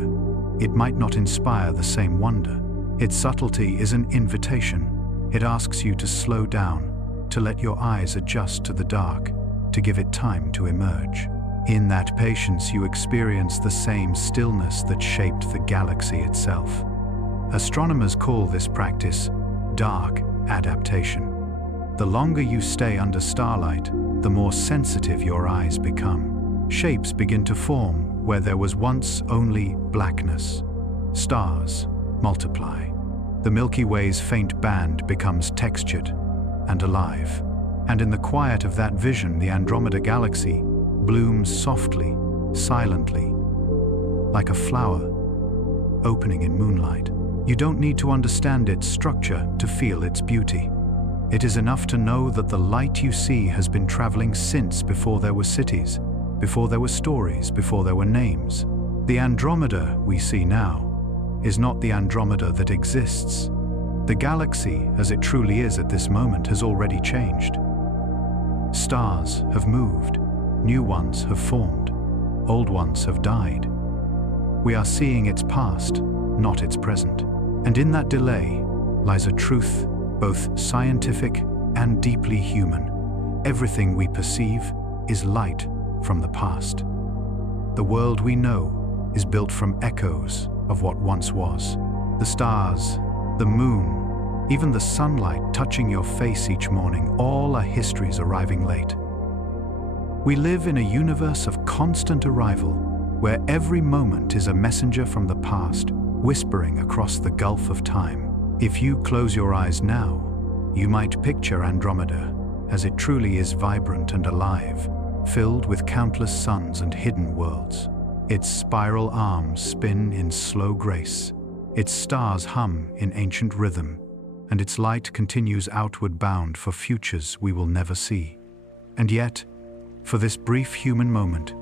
it might not inspire the same wonder. Its subtlety is an invitation. It asks you to slow down, to let your eyes adjust to the dark, to give it time to emerge. In that patience, you experience the same stillness that shaped the galaxy itself. Astronomers call this practice dark adaptation. The longer you stay under starlight, the more sensitive your eyes become. Shapes begin to form where there was once only blackness. Stars multiply. The Milky Way's faint band becomes textured and alive. And in the quiet of that vision, the Andromeda Galaxy blooms softly, silently, like a flower opening in moonlight. You don't need to understand its structure to feel its beauty. It is enough to know that the light you see has been traveling since before there were cities, before there were stories, before there were names. The Andromeda we see now is not the Andromeda that exists. The galaxy, as it truly is at this moment, has already changed. Stars have moved, new ones have formed, old ones have died. We are seeing its past, not its present. And in that delay lies a truth, both scientific and deeply human. Everything we perceive is light from the past. The world we know is built from echoes of what once was. The stars, the moon, even the sunlight touching your face each morning, all are histories arriving late. We live in a universe of constant arrival, where every moment is a messenger from the past, whispering across the gulf of time. If you close your eyes now, you might picture Andromeda as it truly is, vibrant and alive, filled with countless suns and hidden worlds. Its spiral arms spin in slow grace, its stars hum in ancient rhythm, and its light continues outward bound for futures we will never see. And yet, for this brief human moment,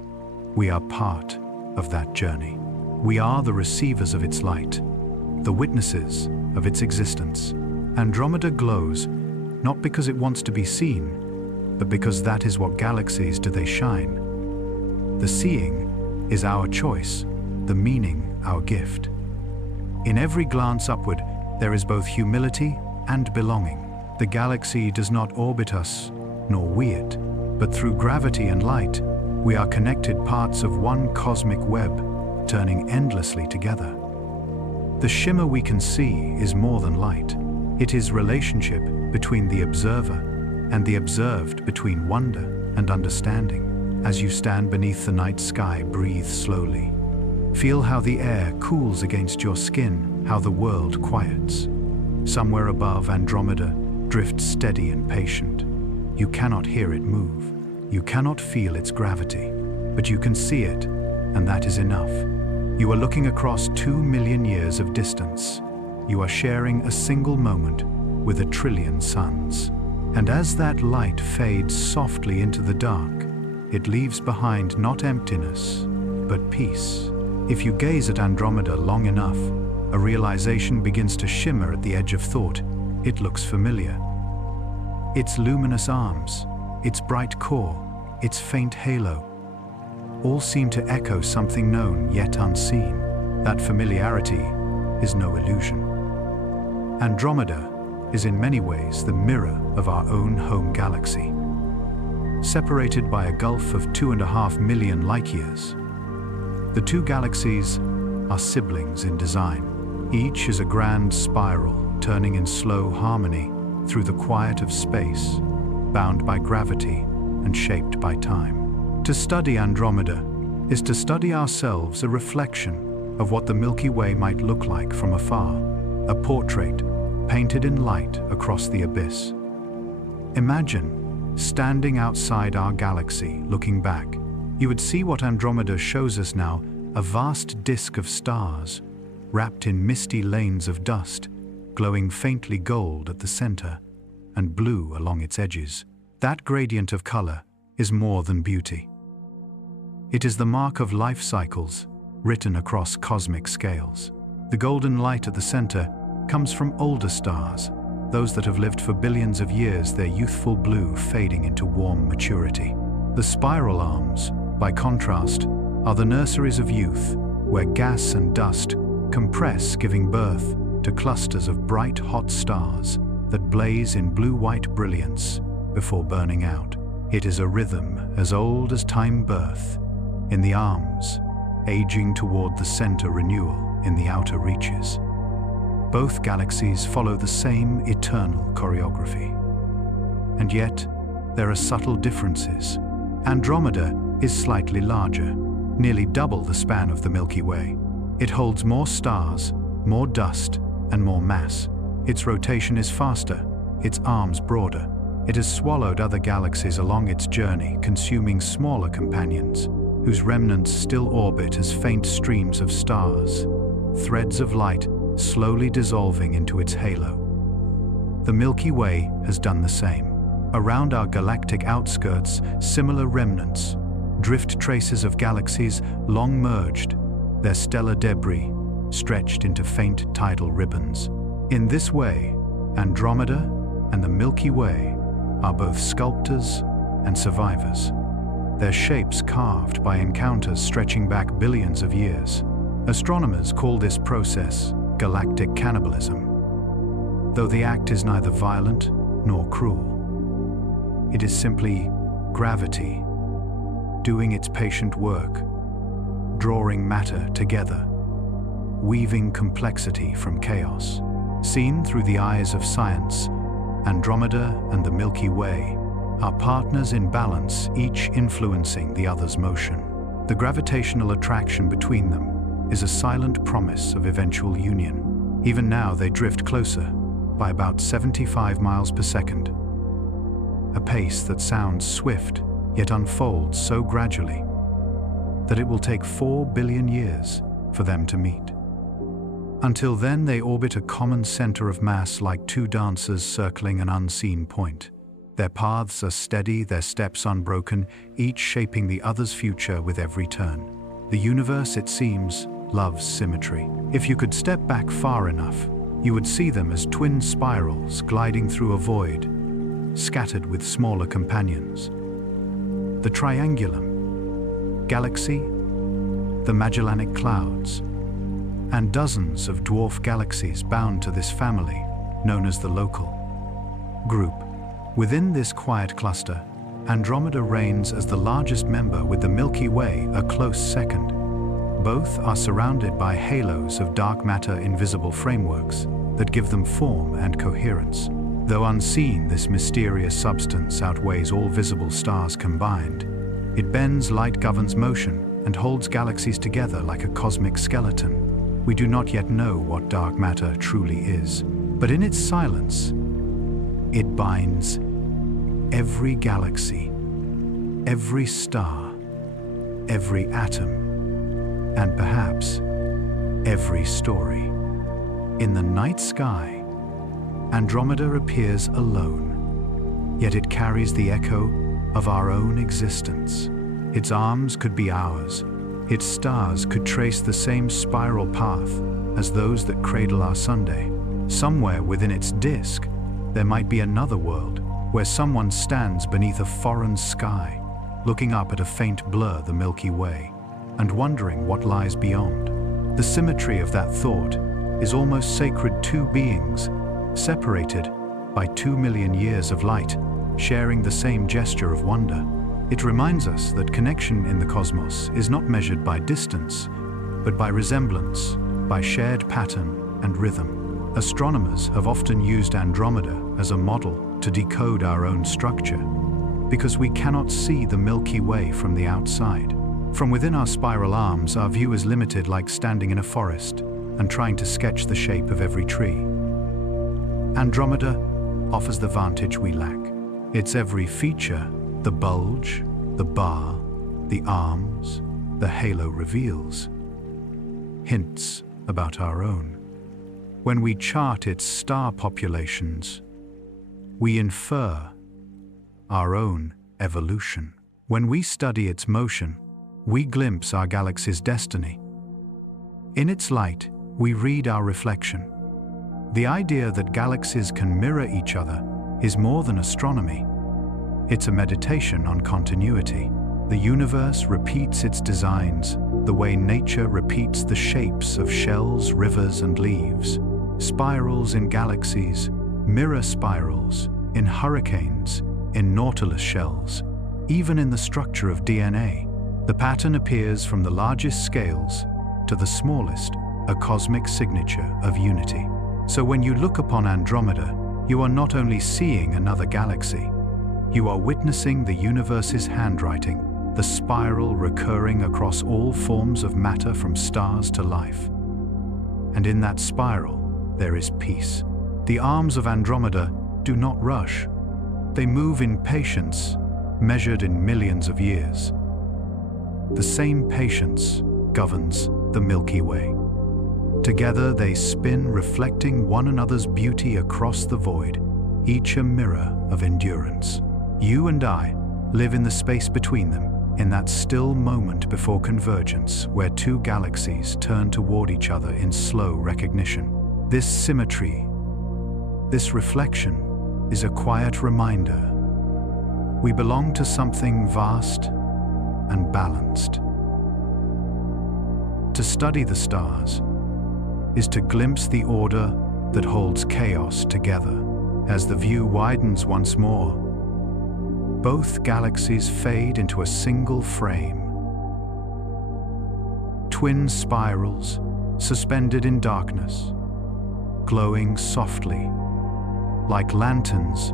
we are part of that journey. We are the receivers of its light, the witnesses of its existence. Andromeda glows, not because it wants to be seen, but because that is what galaxies do. They shine. The seeing is our choice, the meaning our gift. In every glance upward, there is both humility and belonging. The galaxy does not orbit us, nor we it, but through gravity and light, we are connected parts of one cosmic web, turning endlessly together. The shimmer we can see is more than light. It is relationship between the observer and the observed, between wonder and understanding. As you stand beneath the night sky, breathe slowly. Feel how the air cools against your skin, how the world quiets. Somewhere above, Andromeda drifts steady and patient. You cannot hear it move. You cannot feel its gravity, but you can see it, and that is enough. You are looking across 2 million years of distance. You are sharing a single moment with 1 trillion suns. And as that light fades softly into the dark, it leaves behind not emptiness, but peace. If you gaze at Andromeda long enough, a realization begins to shimmer at the edge of thought. It looks familiar. Its luminous arms, its bright core, its faint halo, all seem to echo something known yet unseen. That familiarity is no illusion. Andromeda is in many ways the mirror of our own home galaxy. Separated by a gulf of 2.5 million light-years, the two galaxies are siblings in design. Each is a grand spiral turning in slow harmony through the quiet of space, bound by gravity and shaped by time. To study Andromeda is to study ourselves, a reflection of what the Milky Way might look like from afar, a portrait painted in light across the abyss. Imagine standing outside our galaxy, looking back. You would see what Andromeda shows us now, a vast disk of stars, wrapped in misty lanes of dust, glowing faintly gold at the center and blue along its edges. That gradient of color is more than beauty. It is the mark of life cycles written across cosmic scales. The golden light at the center comes from older stars, those that have lived for billions of years, their youthful blue fading into warm maturity. The spiral arms, by contrast, are the nurseries of youth, where gas and dust compress, giving birth to clusters of bright, hot stars that blaze in blue-white brilliance before burning out. It is a rhythm as old as time, birth in the arms, aging toward the center, renewal in the outer reaches. Both galaxies follow the same eternal choreography. And yet, there are subtle differences. Andromeda is slightly larger, nearly double the span of the Milky Way. It holds more stars, more dust, and more mass. Its rotation is faster, its arms broader. It has swallowed other galaxies along its journey, consuming smaller companions, whose remnants still orbit as faint streams of stars, threads of light slowly dissolving into its halo. The Milky Way has done the same. Around our galactic outskirts, similar remnants, drift traces of galaxies long merged, their stellar debris stretched into faint tidal ribbons. In this way, Andromeda and the Milky Way are both sculptors and survivors, their shapes carved by encounters stretching back billions of years. Astronomers call this process galactic cannibalism, though the act is neither violent nor cruel. It is simply gravity doing its patient work, drawing matter together, weaving complexity from chaos. Seen through the eyes of science, Andromeda and the Milky Way are partners in balance, each influencing the other's motion. The gravitational attraction between them is a silent promise of eventual union. Even now they drift closer by about 75 miles per second, a pace that sounds swift yet unfolds so gradually that it will take 4 billion years for them to meet. Until then, they orbit a common center of mass like two dancers circling an unseen point. Their paths are steady, their steps unbroken, each shaping the other's future with every turn. The universe, it seems, loves symmetry. If you could step back far enough, you would see them as twin spirals gliding through a void, scattered with smaller companions. The Triangulum, Galaxy, the Magellanic Clouds, and dozens of dwarf galaxies bound to this family, known as the Local Group. Within this quiet cluster, Andromeda reigns as the largest member, with the Milky Way a close second. Both are surrounded by halos of dark matter, invisible frameworks that give them form and coherence. Though unseen, this mysterious substance outweighs all visible stars combined. It bends light, governs motion, and holds galaxies together like a cosmic skeleton. We do not yet know what dark matter truly is, but in its silence, it binds every galaxy, every star, every atom, and perhaps every story. In the night sky, Andromeda appears alone, yet it carries the echo of our own existence. Its arms could be ours. Its stars could trace the same spiral path as those that cradle our Sunday. Somewhere within its disk, there might be another world where someone stands beneath a foreign sky, looking up at a faint blur, the Milky Way, and wondering what lies beyond. The symmetry of that thought is almost sacred. Two beings, separated by 2 million years of light, sharing the same gesture of wonder. It reminds us that connection in the cosmos is not measured by distance, but by resemblance, by shared pattern and rhythm. Astronomers have often used Andromeda as a model to decode our own structure, because we cannot see the Milky Way from the outside. From within our spiral arms, our view is limited, like standing in a forest and trying to sketch the shape of every tree. Andromeda offers the vantage we lack. Its every feature, the bulge, the bar, the arms, the halo, reveals hints about our own. When we chart its star populations, we infer our own evolution. When we study its motion, we glimpse our galaxy's destiny. In its light, we read our reflection. The idea that galaxies can mirror each other is more than astronomy. It's a meditation on continuity. The universe repeats its designs, the way nature repeats the shapes of shells, rivers, and leaves. Spirals in galaxies, mirror spirals in hurricanes, in nautilus shells, even in the structure of DNA. The pattern appears from the largest scales to the smallest, a cosmic signature of unity. So when you look upon Andromeda, you are not only seeing another galaxy, you are witnessing the universe's handwriting, the spiral recurring across all forms of matter, from stars to life. And in that spiral, there is peace. The arms of Andromeda do not rush. They move in patience, measured in millions of years. The same patience governs the Milky Way. Together they spin, reflecting one another's beauty across the void, each a mirror of endurance. You and I live in the space between them, in that still moment before convergence, where two galaxies turn toward each other in slow recognition. This symmetry, this reflection, is a quiet reminder. We belong to something vast and balanced. To study the stars is to glimpse the order that holds chaos together. As the view widens once more, both galaxies fade into a single frame. Twin spirals suspended in darkness, glowing softly, like lanterns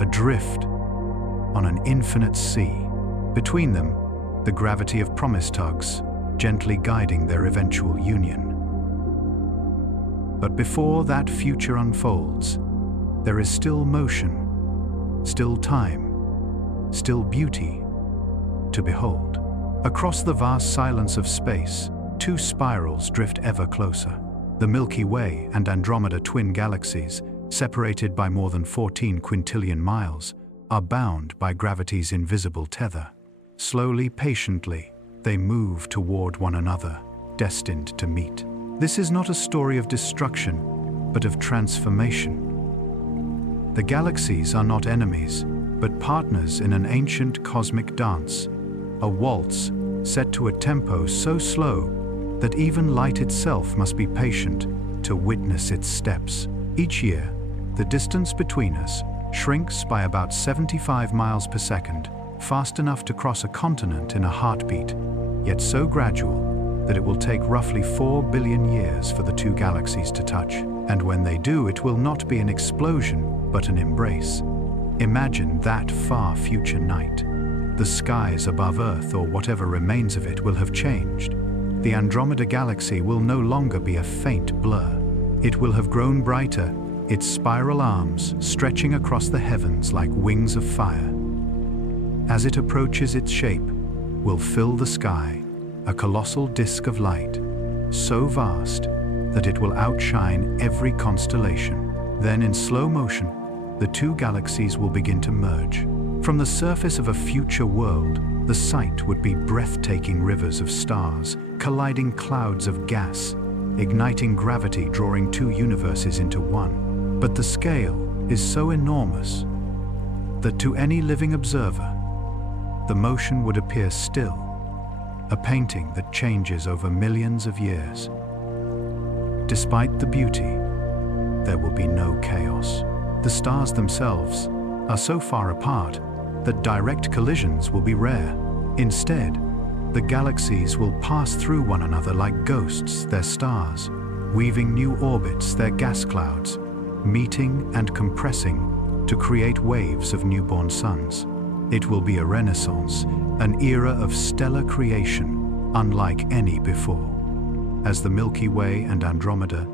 adrift on an infinite sea. Between them, the gravity of promise tugs, gently guiding their eventual union. But before that future unfolds, there is still motion, still time, still beauty to behold. Across the vast silence of space, two spirals drift ever closer. The Milky Way and Andromeda twin galaxies, separated by more than 14 quintillion miles, are bound by gravity's invisible tether. Slowly, patiently, they move toward one another, destined to meet. This is not a story of destruction, but of transformation. The galaxies are not enemies, but partners in an ancient cosmic dance, a waltz set to a tempo so slow that even light itself must be patient to witness its steps. Each year, the distance between us shrinks by about 75 miles per second, fast enough to cross a continent in a heartbeat, yet so gradual that it will take roughly 4 billion years for the two galaxies to touch. And when they do, it will not be an explosion, but an embrace. Imagine that far future night. The skies above Earth, or whatever remains of it, will have changed. The Andromeda Galaxy will no longer be a faint blur. It will have grown brighter, its spiral arms stretching across the heavens like wings of fire. As it approaches, its shape will fill the sky, a colossal disk of light, so vast that it will outshine every constellation. Then, in slow motion, the two galaxies will begin to merge. From the surface of a future world, the sight would be breathtaking rivers of stars, colliding clouds of gas, igniting gravity, drawing two universes into one. But the scale is so enormous that to any living observer, the motion would appear still, a painting that changes over millions of years. Despite the beauty, there will be no chaos. The stars themselves are so far apart that direct collisions will be rare. Instead, the galaxies will pass through one another like ghosts, their stars, weaving new orbits, their gas clouds, meeting and compressing to create waves of newborn suns. It will be a renaissance, an era of stellar creation, unlike any before. As the Milky Way and Andromeda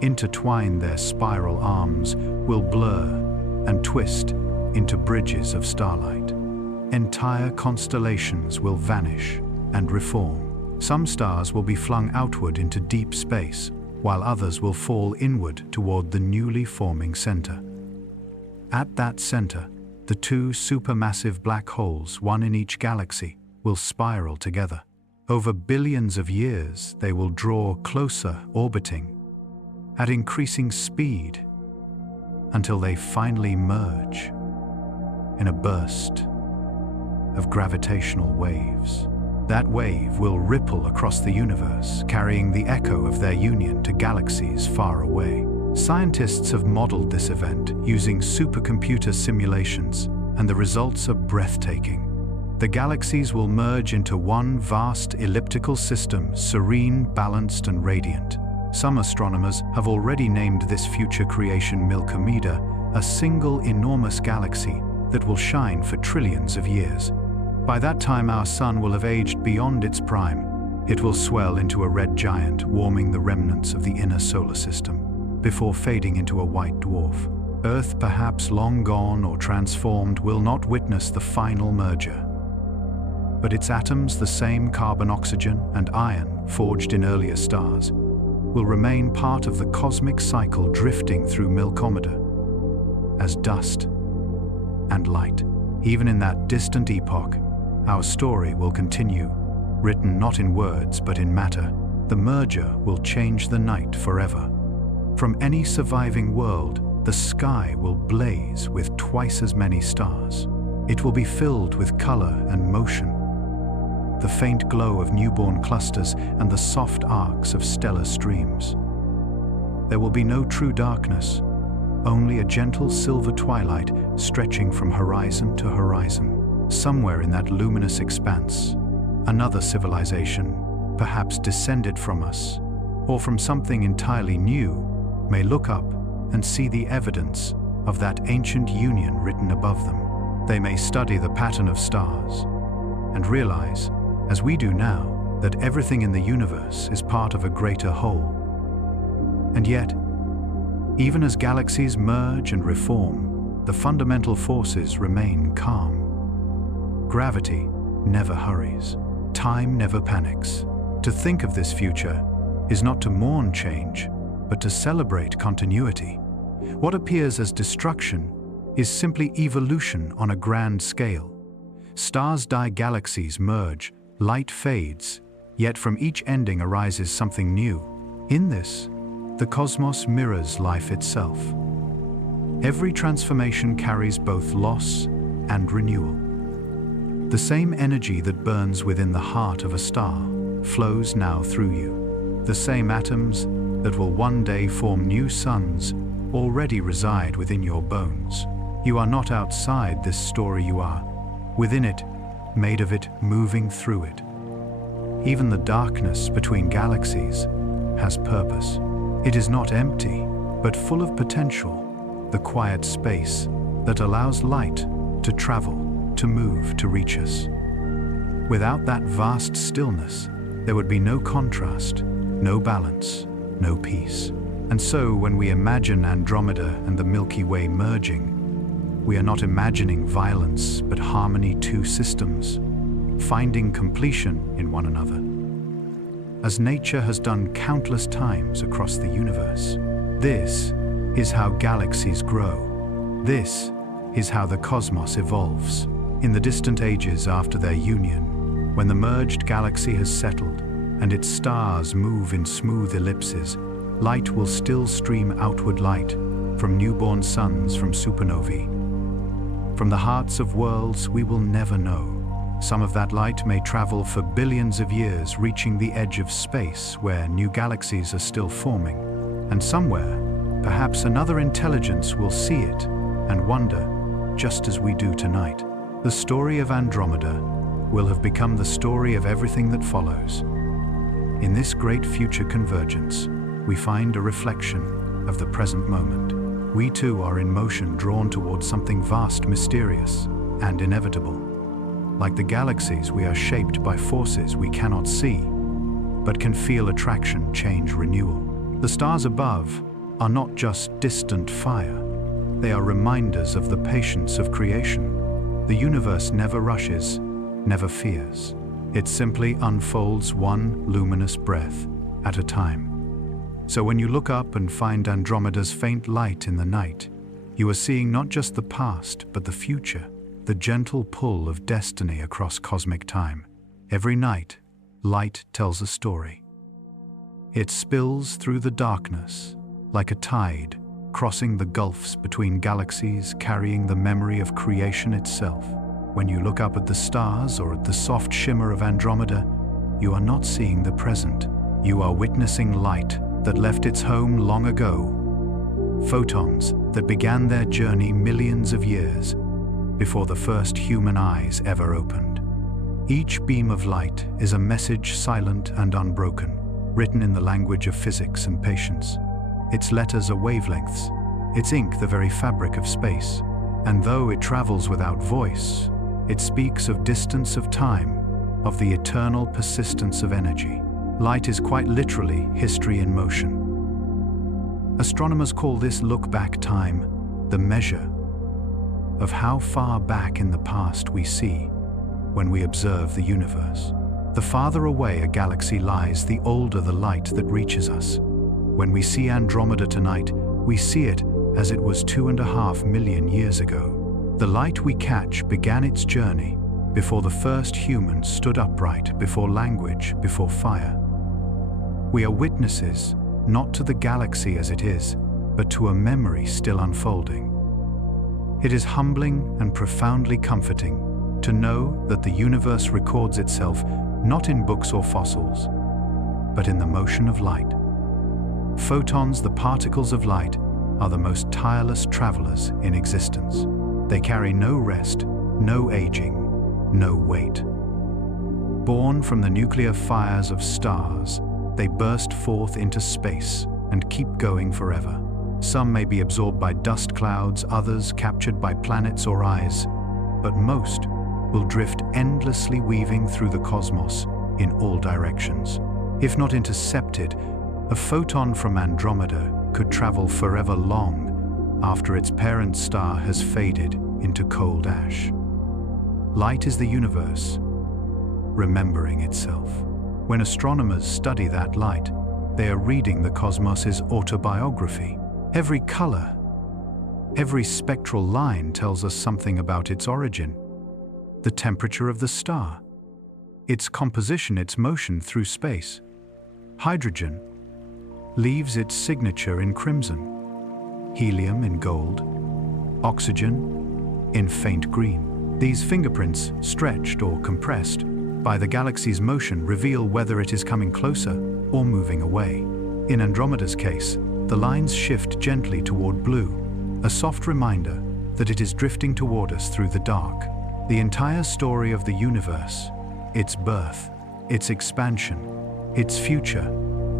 intertwine, their spiral arms will blur and twist into bridges of starlight. Entire constellations will vanish and reform. Some stars will be flung outward into deep space, while others will fall inward toward the newly forming center. At that center, the two supermassive black holes, one in each galaxy, will spiral together. Over billions of years, they will draw closer, orbiting at increasing speed until they finally merge in a burst of gravitational waves. That wave will ripple across the universe, carrying the echo of their union to galaxies far away. Scientists have modeled this event using supercomputer simulations, and the results are breathtaking. The galaxies will merge into one vast elliptical system, serene, balanced, and radiant. Some astronomers have already named this future creation Milkomeda, a single enormous galaxy that will shine for trillions of years. By that time, our sun will have aged beyond its prime. It will swell into a red giant, warming the remnants of the inner solar system, before fading into a white dwarf. Earth, perhaps long gone or transformed, will not witness the final merger. But its atoms, the same carbon, oxygen, and iron forged in earlier stars, will remain part of the cosmic cycle, drifting through Milkomeda as dust and light. Even in that distant epoch, our story will continue, written not in words but in matter. The merger will change the night forever. From any surviving world, the sky will blaze with twice as many stars. It will be filled with color and motion, the faint glow of newborn clusters and the soft arcs of stellar streams. There will be no true darkness, only a gentle silver twilight stretching from horizon to horizon. Somewhere in that luminous expanse, another civilization, perhaps descended from us, or from something entirely new, may look up and see the evidence of that ancient union written above them. They may study the pattern of stars and realize, as we do now, that everything in the universe is part of a greater whole. And yet, even as galaxies merge and reform, the fundamental forces remain calm. Gravity never hurries. Time never panics. To think of this future is not to mourn change, but to celebrate continuity. What appears as destruction is simply evolution on a grand scale. Stars die, galaxies merge, light fades, yet from each ending arises something new. In this, the cosmos mirrors life itself. Every transformation carries both loss and renewal. The same energy that burns within the heart of a star flows now through you. The same atoms that will one day form new suns already reside within your bones. You are not outside this story, you are within it, made of it, moving through it. Even the darkness between galaxies has purpose. It is not empty, but full of potential, the quiet space that allows light to travel, to move, to reach us. Without that vast stillness, there would be no contrast, no balance, no peace. And so, when we imagine Andromeda and the Milky Way merging, we are not imagining violence, but harmony, two systems, finding completion in one another. As nature has done countless times across the universe, this is how galaxies grow. This is how the cosmos evolves. In the distant ages after their union, when the merged galaxy has settled and its stars move in smooth ellipses, light will still stream outward, light from newborn suns, from supernovae, from the hearts of worlds we will never know. Some of that light may travel for billions of years, reaching the edge of space where new galaxies are still forming. And somewhere, perhaps another intelligence will see it and wonder, just as we do tonight. The story of Andromeda will have become the story of everything that follows. In this great future convergence, we find a reflection of the present moment. We too are in motion, drawn towards something vast, mysterious, and inevitable. Like the galaxies, we are shaped by forces we cannot see, but can feel attraction, change, renewal. The stars above are not just distant fire. They are reminders of the patience of creation. The universe never rushes, never fears. It simply unfolds one luminous breath at a time. So when you look up and find Andromeda's faint light in the night, you are seeing not just the past, but the future. The gentle pull of destiny across cosmic time. Every night, light tells a story. It spills through the darkness like a tide, crossing the gulfs between galaxies, carrying the memory of creation itself. When you look up at the stars or at the soft shimmer of Andromeda, you are not seeing the present. You are witnessing light that left its home long ago. Photons that began their journey millions of years before the first human eyes ever opened. Each beam of light is a message, silent and unbroken, written in the language of physics and patience. Its letters are wavelengths, its ink the very fabric of space. And though it travels without voice, it speaks of distance of time, of the eternal persistence of energy. Light is quite literally history in motion. Astronomers call this look-back time, the measure of how far back in the past we see when we observe the universe. The farther away a galaxy lies, the older the light that reaches us. When we see Andromeda tonight, we see it as it was 2.5 million years ago. The light we catch began its journey before the first humans stood upright, before language, before fire. We are witnesses, not to the galaxy as it is, but to a memory still unfolding. It is humbling and profoundly comforting to know that the universe records itself not in books or fossils, but in the motion of light. Photons, the particles of light, are the most tireless travelers in existence. They carry no rest, no aging, no weight. Born from the nuclear fires of stars, they burst forth into space and keep going forever. Some may be absorbed by dust clouds, others captured by planets or eyes, but most will drift endlessly, weaving through the cosmos in all directions. If not intercepted, a photon from Andromeda could travel forever long after its parent star has faded into cold ash. Light is the universe, remembering itself. When astronomers study that light, they are reading the cosmos's autobiography. Every color, every spectral line tells us something about its origin, the temperature of the star, its composition, its motion through space. Hydrogen leaves its signature in crimson, helium in gold, oxygen in faint green. These fingerprints, stretched or compressed by the galaxy's motion, reveal whether it is coming closer or moving away. In Andromeda's case, the lines shift gently toward blue, a soft reminder that it is drifting toward us through the dark. The entire story of the universe, its birth, its expansion, its future,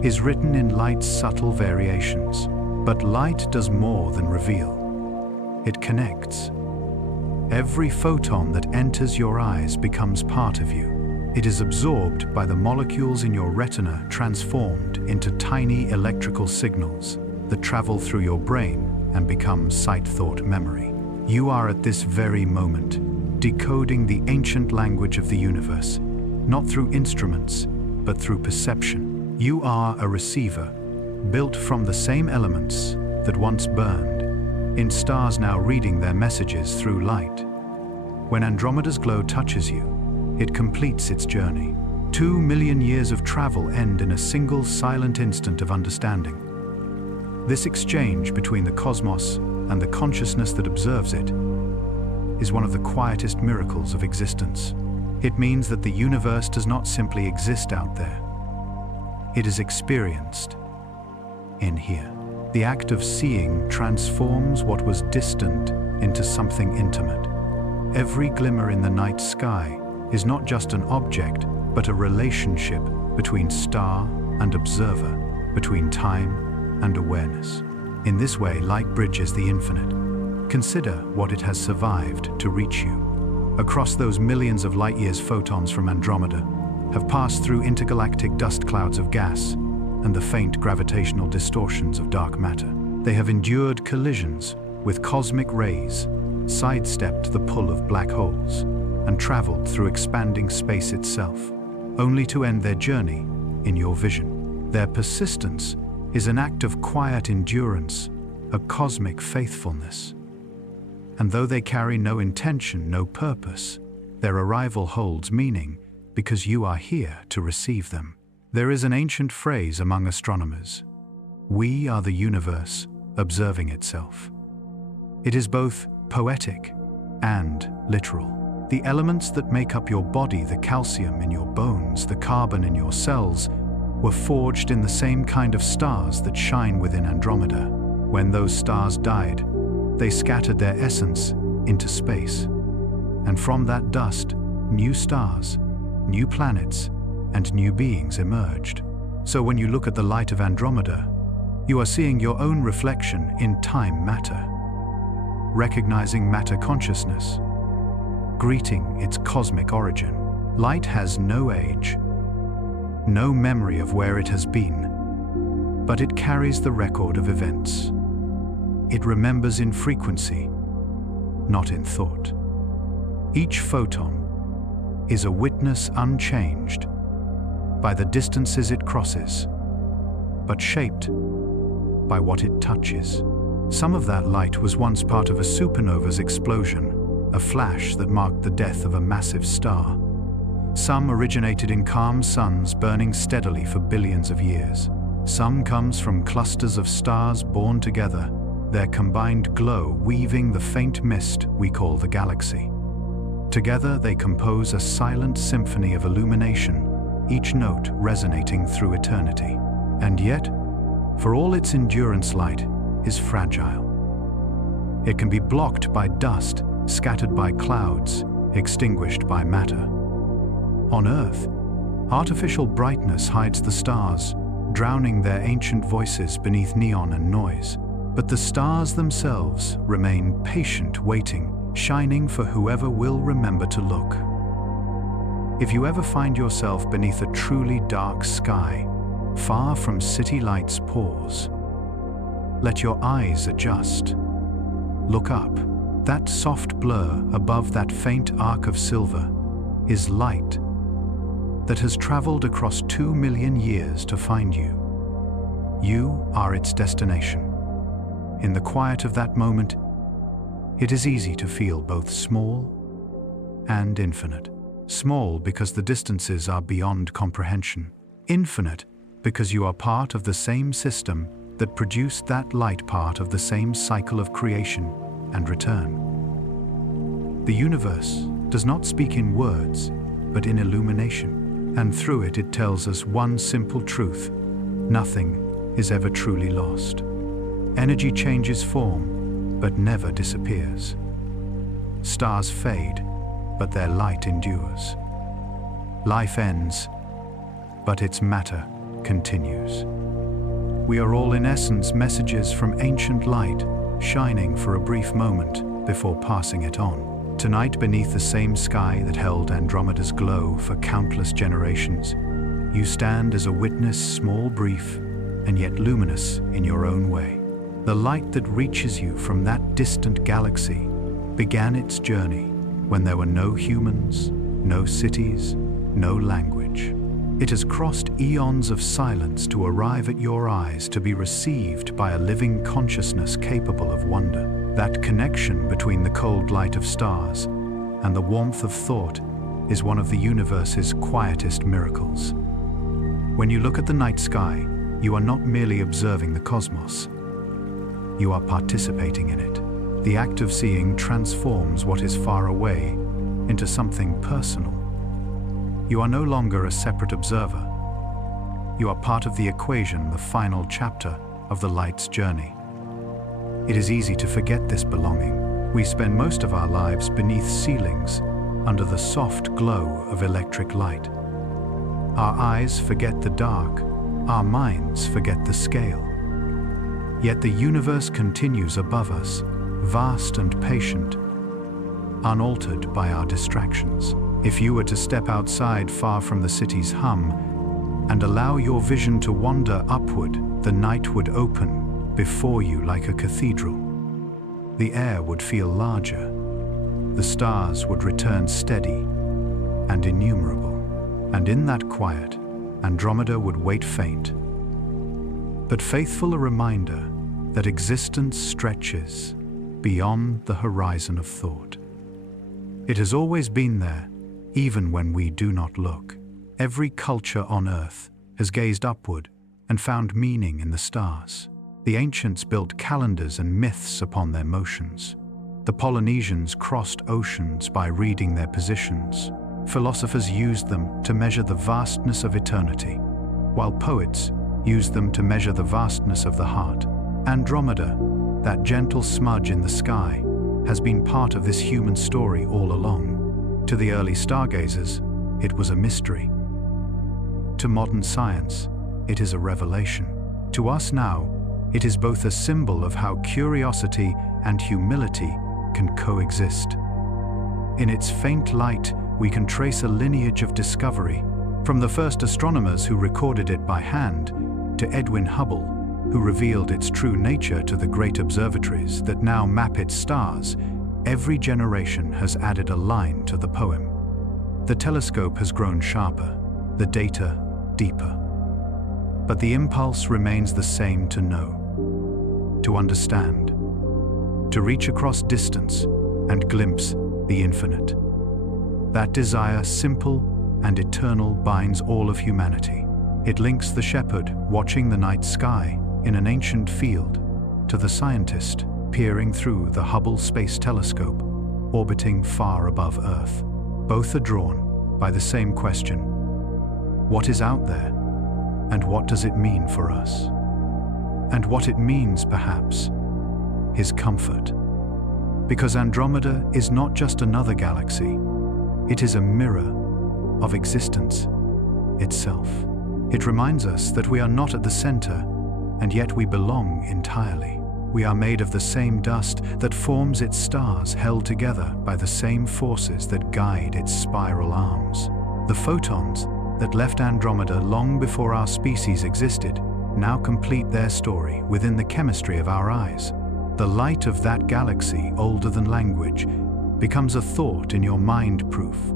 is written in light's subtle variations. But light does more than reveal. It connects. Every photon that enters your eyes becomes part of you. It is absorbed by the molecules in your retina, transformed into tiny electrical signals that travel through your brain and become sight-thought memory. You are at this very moment decoding the ancient language of the universe, not through instruments, but through perception. You are a receiver, built from the same elements that once burned, in stars now reading their messages through light. When Andromeda's glow touches you, it completes its journey. 2 million years of travel end in a single silent instant of understanding. This exchange between the cosmos and the consciousness that observes it is one of the quietest miracles of existence. It means that the universe does not simply exist out there. It is experienced in here. The act of seeing transforms what was distant into something intimate. Every glimmer in the night sky is not just an object, but a relationship between star and observer, between time and awareness. In this way, light bridges the infinite. Consider what it has survived to reach you. Across those millions of light-years, photons from Andromeda have passed through intergalactic dust clouds of gas and the faint gravitational distortions of dark matter. They have endured collisions with cosmic rays, sidestepped the pull of black holes, and traveled through expanding space itself, only to end their journey in your vision. Their persistence is an act of quiet endurance, a cosmic faithfulness. And though they carry no intention, no purpose, their arrival holds meaning because you are here to receive them. There is an ancient phrase among astronomers: we are the universe observing itself. It is both poetic and literal. The elements that make up your body, the calcium in your bones, the carbon in your cells, were forged in the same kind of stars that shine within Andromeda. When those stars died, they scattered their essence into space. And from that dust, new stars, new planets, and new beings emerged. So when you look at the light of Andromeda, you are seeing your own reflection in time matter, recognizing matter consciousness, greeting its cosmic origin. Light has no age, no memory of where it has been, but it carries the record of events. It remembers in frequency, not in thought. Each photon is a witness unchanged by the distances it crosses, but shaped by what it touches. Some of that light was once part of a supernova's explosion, a flash that marked the death of a massive star. Some originated in calm suns burning steadily for billions of years. Some comes from clusters of stars born together, their combined glow weaving the faint mist we call the galaxy. Together they compose a silent symphony of illumination, each note resonating through eternity. And yet, for all its endurance, light is fragile. It can be blocked by dust, scattered by clouds, extinguished by matter. On Earth, artificial brightness hides the stars, drowning their ancient voices beneath neon and noise. But the stars themselves remain patient, waiting, shining for whoever will remember to look. If you ever find yourself beneath a truly dark sky, far from city lights' pause, let your eyes adjust. Look up. That soft blur above that faint arc of silver is light that has traveled across 2 million years to find you. You are its destination. In the quiet of that moment, it is easy to feel both small and infinite. Small because the distances are beyond comprehension. Infinite because you are part of the same system that produced that light, part of the same cycle of creation and return. The universe does not speak in words, but in illumination, and through it it tells us one simple truth: nothing is ever truly lost. Energy changes form, but never disappears. Stars fade, but their light endures. Life ends, but its matter continues. We are all in essence messages from ancient light, shining for a brief moment before passing it on. Tonight, beneath the same sky that held Andromeda's glow for countless generations, you stand as a witness, small, brief, and yet luminous in your own way. The light that reaches you from that distant galaxy began its journey when there were no humans, no cities, no language. It has crossed eons of silence to arrive at your eyes, to be received by a living consciousness capable of wonder. That connection between the cold light of stars and the warmth of thought is one of the universe's quietest miracles. When you look at the night sky, you are not merely observing the cosmos. You are participating in it. The act of seeing transforms what is far away into something personal. You are no longer a separate observer. You are part of the equation, the final chapter of the light's journey. It is easy to forget this belonging. We spend most of our lives beneath ceilings, under the soft glow of electric light. Our eyes forget the dark, our minds forget the scale. Yet the universe continues above us, vast and patient, unaltered by our distractions. If you were to step outside, far from the city's hum, and allow your vision to wander upward, the night would open before you like a cathedral. The air would feel larger. The stars would return steady and innumerable. And in that quiet, Andromeda would wait faint, but faithful, a reminder that existence stretches beyond the horizon of thought. It has always been there, even when we do not look. Every culture on Earth has gazed upward and found meaning in the stars. The ancients built calendars and myths upon their motions. The Polynesians crossed oceans by reading their positions. Philosophers used them to measure the vastness of eternity, while poets used them to measure the vastness of the heart. Andromeda, that gentle smudge in the sky, has been part of this human story all along. To the early stargazers, it was a mystery. To modern science, it is a revelation. To us now, it is both a symbol of how curiosity and humility can coexist. In its faint light, we can trace a lineage of discovery, from the first astronomers who recorded it by hand, to Edwin Hubble, who revealed its true nature, to the great observatories that now map its stars. Every generation has added a line to the poem. The telescope has grown sharper, the data deeper. But the impulse remains the same: to know, to understand, to reach across distance and glimpse the infinite. That desire, simple and eternal, binds all of humanity. It links the shepherd watching the night sky in an ancient field to the scientist peering through the Hubble Space Telescope, orbiting far above Earth. Both are drawn by the same question: what is out there, and what does it mean for us? And what it means, perhaps, is comfort. Because Andromeda is not just another galaxy, it is a mirror of existence itself. It reminds us that we are not at the center, and yet we belong entirely. We are made of the same dust that forms its stars, held together by the same forces that guide its spiral arms. The photons that left Andromeda long before our species existed now complete their story within the chemistry of our eyes. The light of that galaxy, older than language, becomes a thought in your mind, proof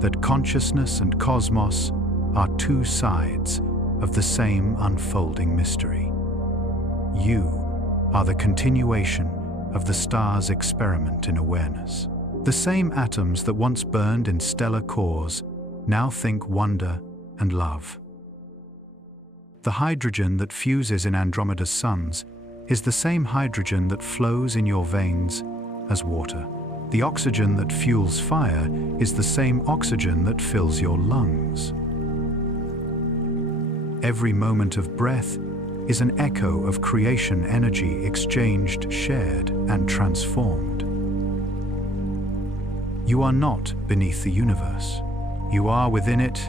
that consciousness and cosmos are two sides of the same unfolding mystery. You are the continuation of the star's experiment in awareness. The same atoms that once burned in stellar cores now think wonder and love. The hydrogen that fuses in Andromeda's suns is the same hydrogen that flows in your veins as water. The oxygen that fuels fire is the same oxygen that fills your lungs. Every moment of breath is an echo of creation energy exchanged, shared, and transformed. You are not beneath the universe. You are within it,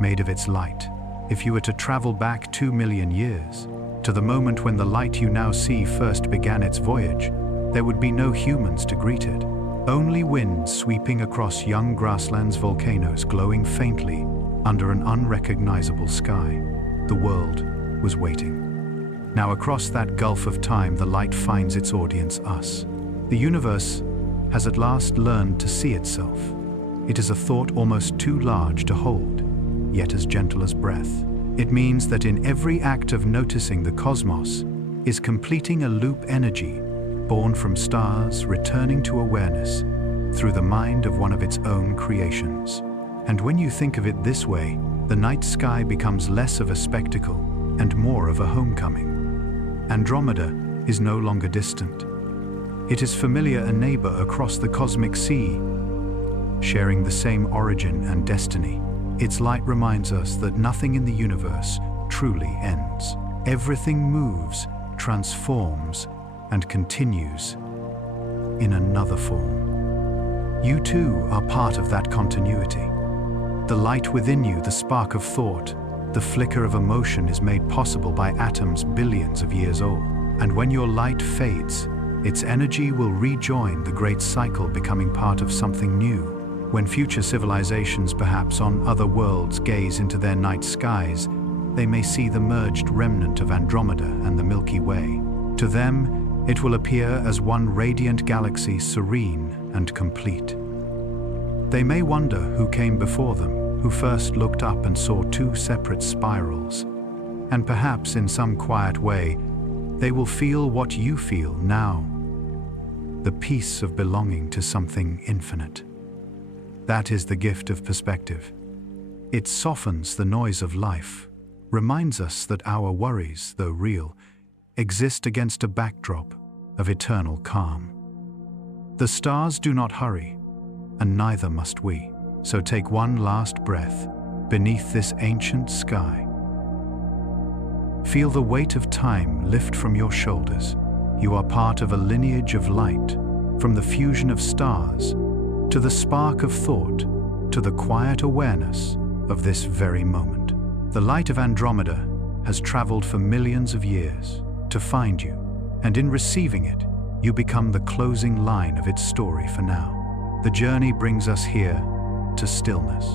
made of its light. If you were to travel back 2 million years, to the moment when the light you now see first began its voyage, there would be no humans to greet it. Only wind sweeping across young grasslands, volcanoes glowing faintly under an unrecognizable sky. The world was waiting. Now across that gulf of time, the light finds its audience, us. The universe has at last learned to see itself. It is a thought almost too large to hold, yet as gentle as breath. It means that in every act of noticing, the cosmos is completing a loop, energy born from stars returning to awareness through the mind of one of its own creations. And when you think of it this way, the night sky becomes less of a spectacle and more of a homecoming. Andromeda is no longer distant. It is familiar, a neighbor across the cosmic sea, sharing the same origin and destiny. Its light reminds us that nothing in the universe truly ends. Everything moves, transforms, and continues in another form. You too are part of that continuity. The light within you, the spark of thought, the flicker of emotion is made possible by atoms billions of years old. And when your light fades, its energy will rejoin the great cycle, becoming part of something new. When future civilizations, perhaps on other worlds, gaze into their night skies, they may see the merged remnant of Andromeda and the Milky Way. To them, it will appear as one radiant galaxy, serene and complete. They may wonder who came before them, who first looked up and saw two separate spirals. And perhaps in some quiet way, they will feel what you feel now, the peace of belonging to something infinite. That is the gift of perspective. It softens the noise of life, reminds us that our worries, though real, exist against a backdrop of eternal calm. The stars do not hurry, and neither must we. So take one last breath beneath this ancient sky. Feel the weight of time lift from your shoulders. You are part of a lineage of light, from the fusion of stars to the spark of thought, to the quiet awareness of this very moment. The light of Andromeda has traveled for millions of years to find you, and in receiving it, you become the closing line of its story for now. The journey brings us here to stillness.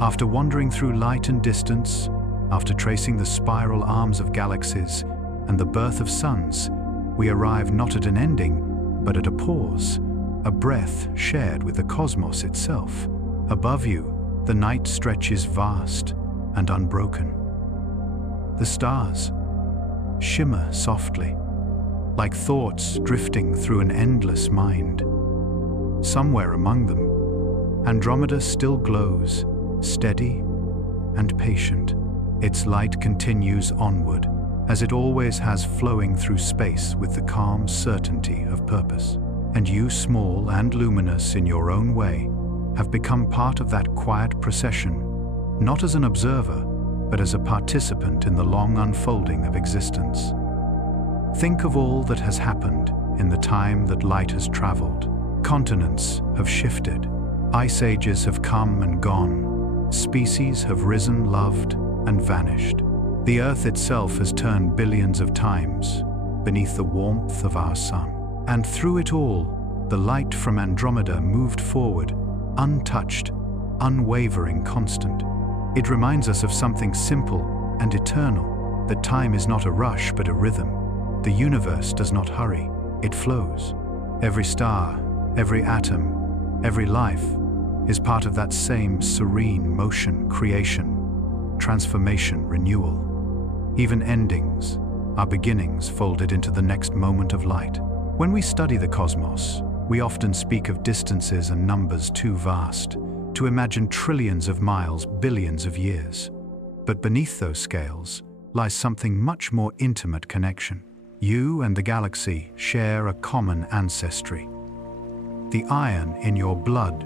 After wandering through light and distance, after tracing the spiral arms of galaxies and the birth of suns, we arrive not at an ending, but at a pause, a breath shared with the cosmos itself. Above you, the night stretches vast and unbroken. The stars shimmer softly, like thoughts drifting through an endless mind. Somewhere among them, Andromeda still glows, steady and patient. Its light continues onward, as it always has, flowing through space with the calm certainty of purpose. And you, small and luminous in your own way, have become part of that quiet procession, not as an observer, but as a participant in the long unfolding of existence. Think of all that has happened in the time that light has traveled. Continents have shifted, ice ages have come and gone, species have risen, loved, and vanished. The Earth itself has turned billions of times, beneath the warmth of our sun. And through it all, the light from Andromeda moved forward, untouched, unwavering, constant. It reminds us of something simple and eternal, that time is not a rush but a rhythm. The universe does not hurry, it flows. Every star, every atom, every life is part of that same serene motion, creation, transformation, renewal. Even endings are beginnings folded into the next moment of light. When we study the cosmos, we often speak of distances and numbers too vast to imagine trillions of miles, billions of years. But beneath those scales lies something much more intimate connection. You and the galaxy share a common ancestry. The iron in your blood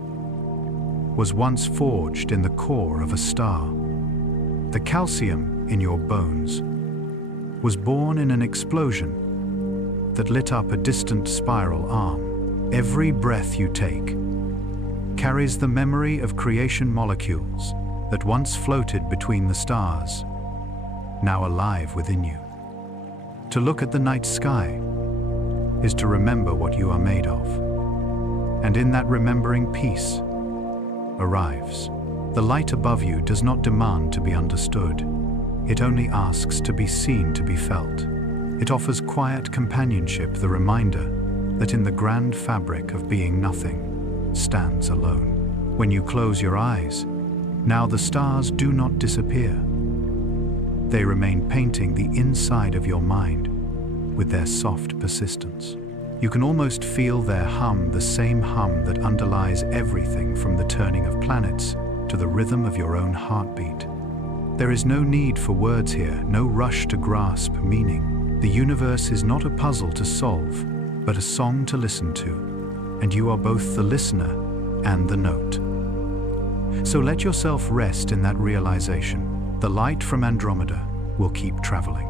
was once forged in the core of a star. The calcium in your bones was born in an explosion that lit up a distant spiral arm. Every breath you take carries the memory of creation molecules that once floated between the stars, now alive within you. To look at the night sky is to remember what you are made of. And in that remembering, peace arrives. The light above you does not demand to be understood. It only asks to be seen, to be felt. It offers quiet companionship, the reminder that in the grand fabric of being, nothing stands alone. When you close your eyes, now the stars do not disappear. They remain painting the inside of your mind with their soft persistence. You can almost feel their hum, the same hum that underlies everything from the turning of planets to the rhythm of your own heartbeat. There is no need for words here, no rush to grasp meaning. The universe is not a puzzle to solve, but a song to listen to, and you are both the listener and the note. So let yourself rest in that realization. The light from Andromeda will keep traveling.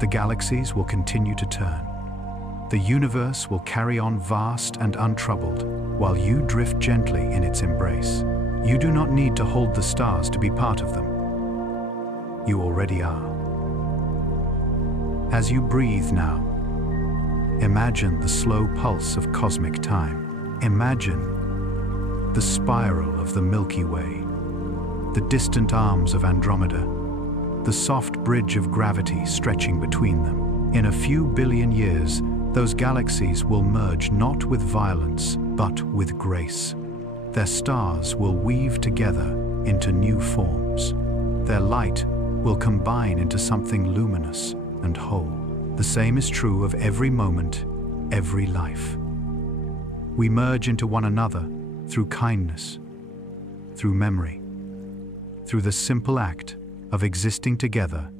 The galaxies will continue to turn. The universe will carry on vast and untroubled, while you drift gently in its embrace. You do not need to hold the stars to be part of them. You already are. As you breathe now, imagine the slow pulse of cosmic time. Imagine the spiral of the Milky Way, the distant arms of Andromeda, the soft bridge of gravity stretching between them. In a few billion years, those galaxies will merge not with violence, but with grace. Their stars will weave together into new forms. Their light will combine into something luminous and whole. The same is true of every moment, every life. We merge into one another through kindness, through memory, through the simple act of existing together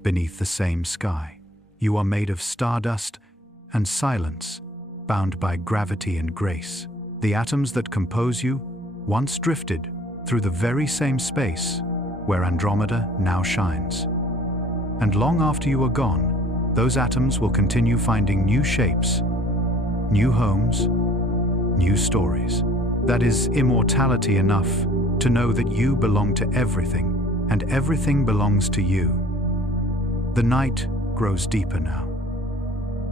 beneath the same sky. You are made of stardust and silence, bound by gravity and grace. The atoms that compose you once drifted through the very same space where Andromeda now shines. And long after you are gone, those atoms will continue finding new shapes, new homes, new stories. That is immortality enough to know that you belong to everything, and everything belongs to you. The night grows deeper now.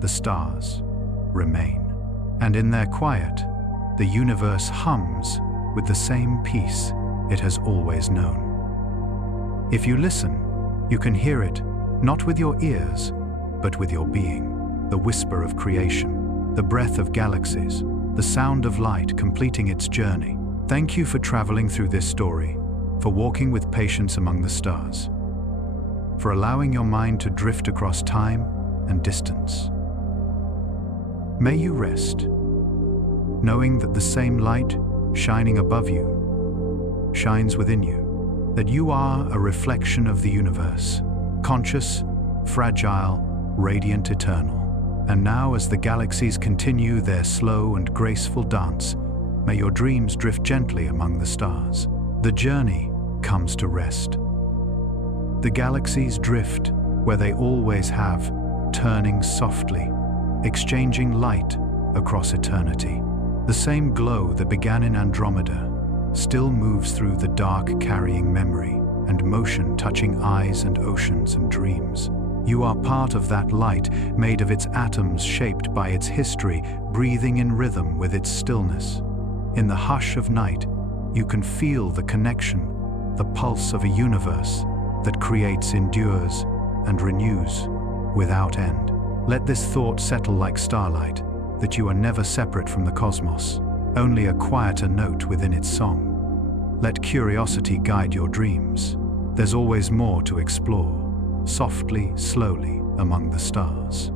The stars remain. And in their quiet, the universe hums with the same peace it has always known. If you listen, you can hear it, not with your ears, but with your being. The whisper of creation, the breath of galaxies, the sound of light completing its journey. Thank you for traveling through this story, for walking with patience among the stars, for allowing your mind to drift across time and distance. May you rest, knowing that the same light shining above you shines within you, that you are a reflection of the universe, conscious, fragile, radiant, eternal. And now, as the galaxies continue their slow and graceful dance, may your dreams drift gently among the stars. The journey comes to rest. The galaxies drift where they always have, turning softly, exchanging light across eternity. The same glow that began in Andromeda still moves through the dark, carrying memory and motion, touching eyes and oceans and dreams. You are part of that light, made of its atoms, shaped by its history, breathing in rhythm with its stillness. In the hush of night, you can feel the connection, the pulse of a universe that creates, endures, and renews without end. Let this thought settle like starlight, that you are never separate from the cosmos, only a quieter note within its song. Let curiosity guide your dreams. There's always more to explore, softly, slowly, among the stars.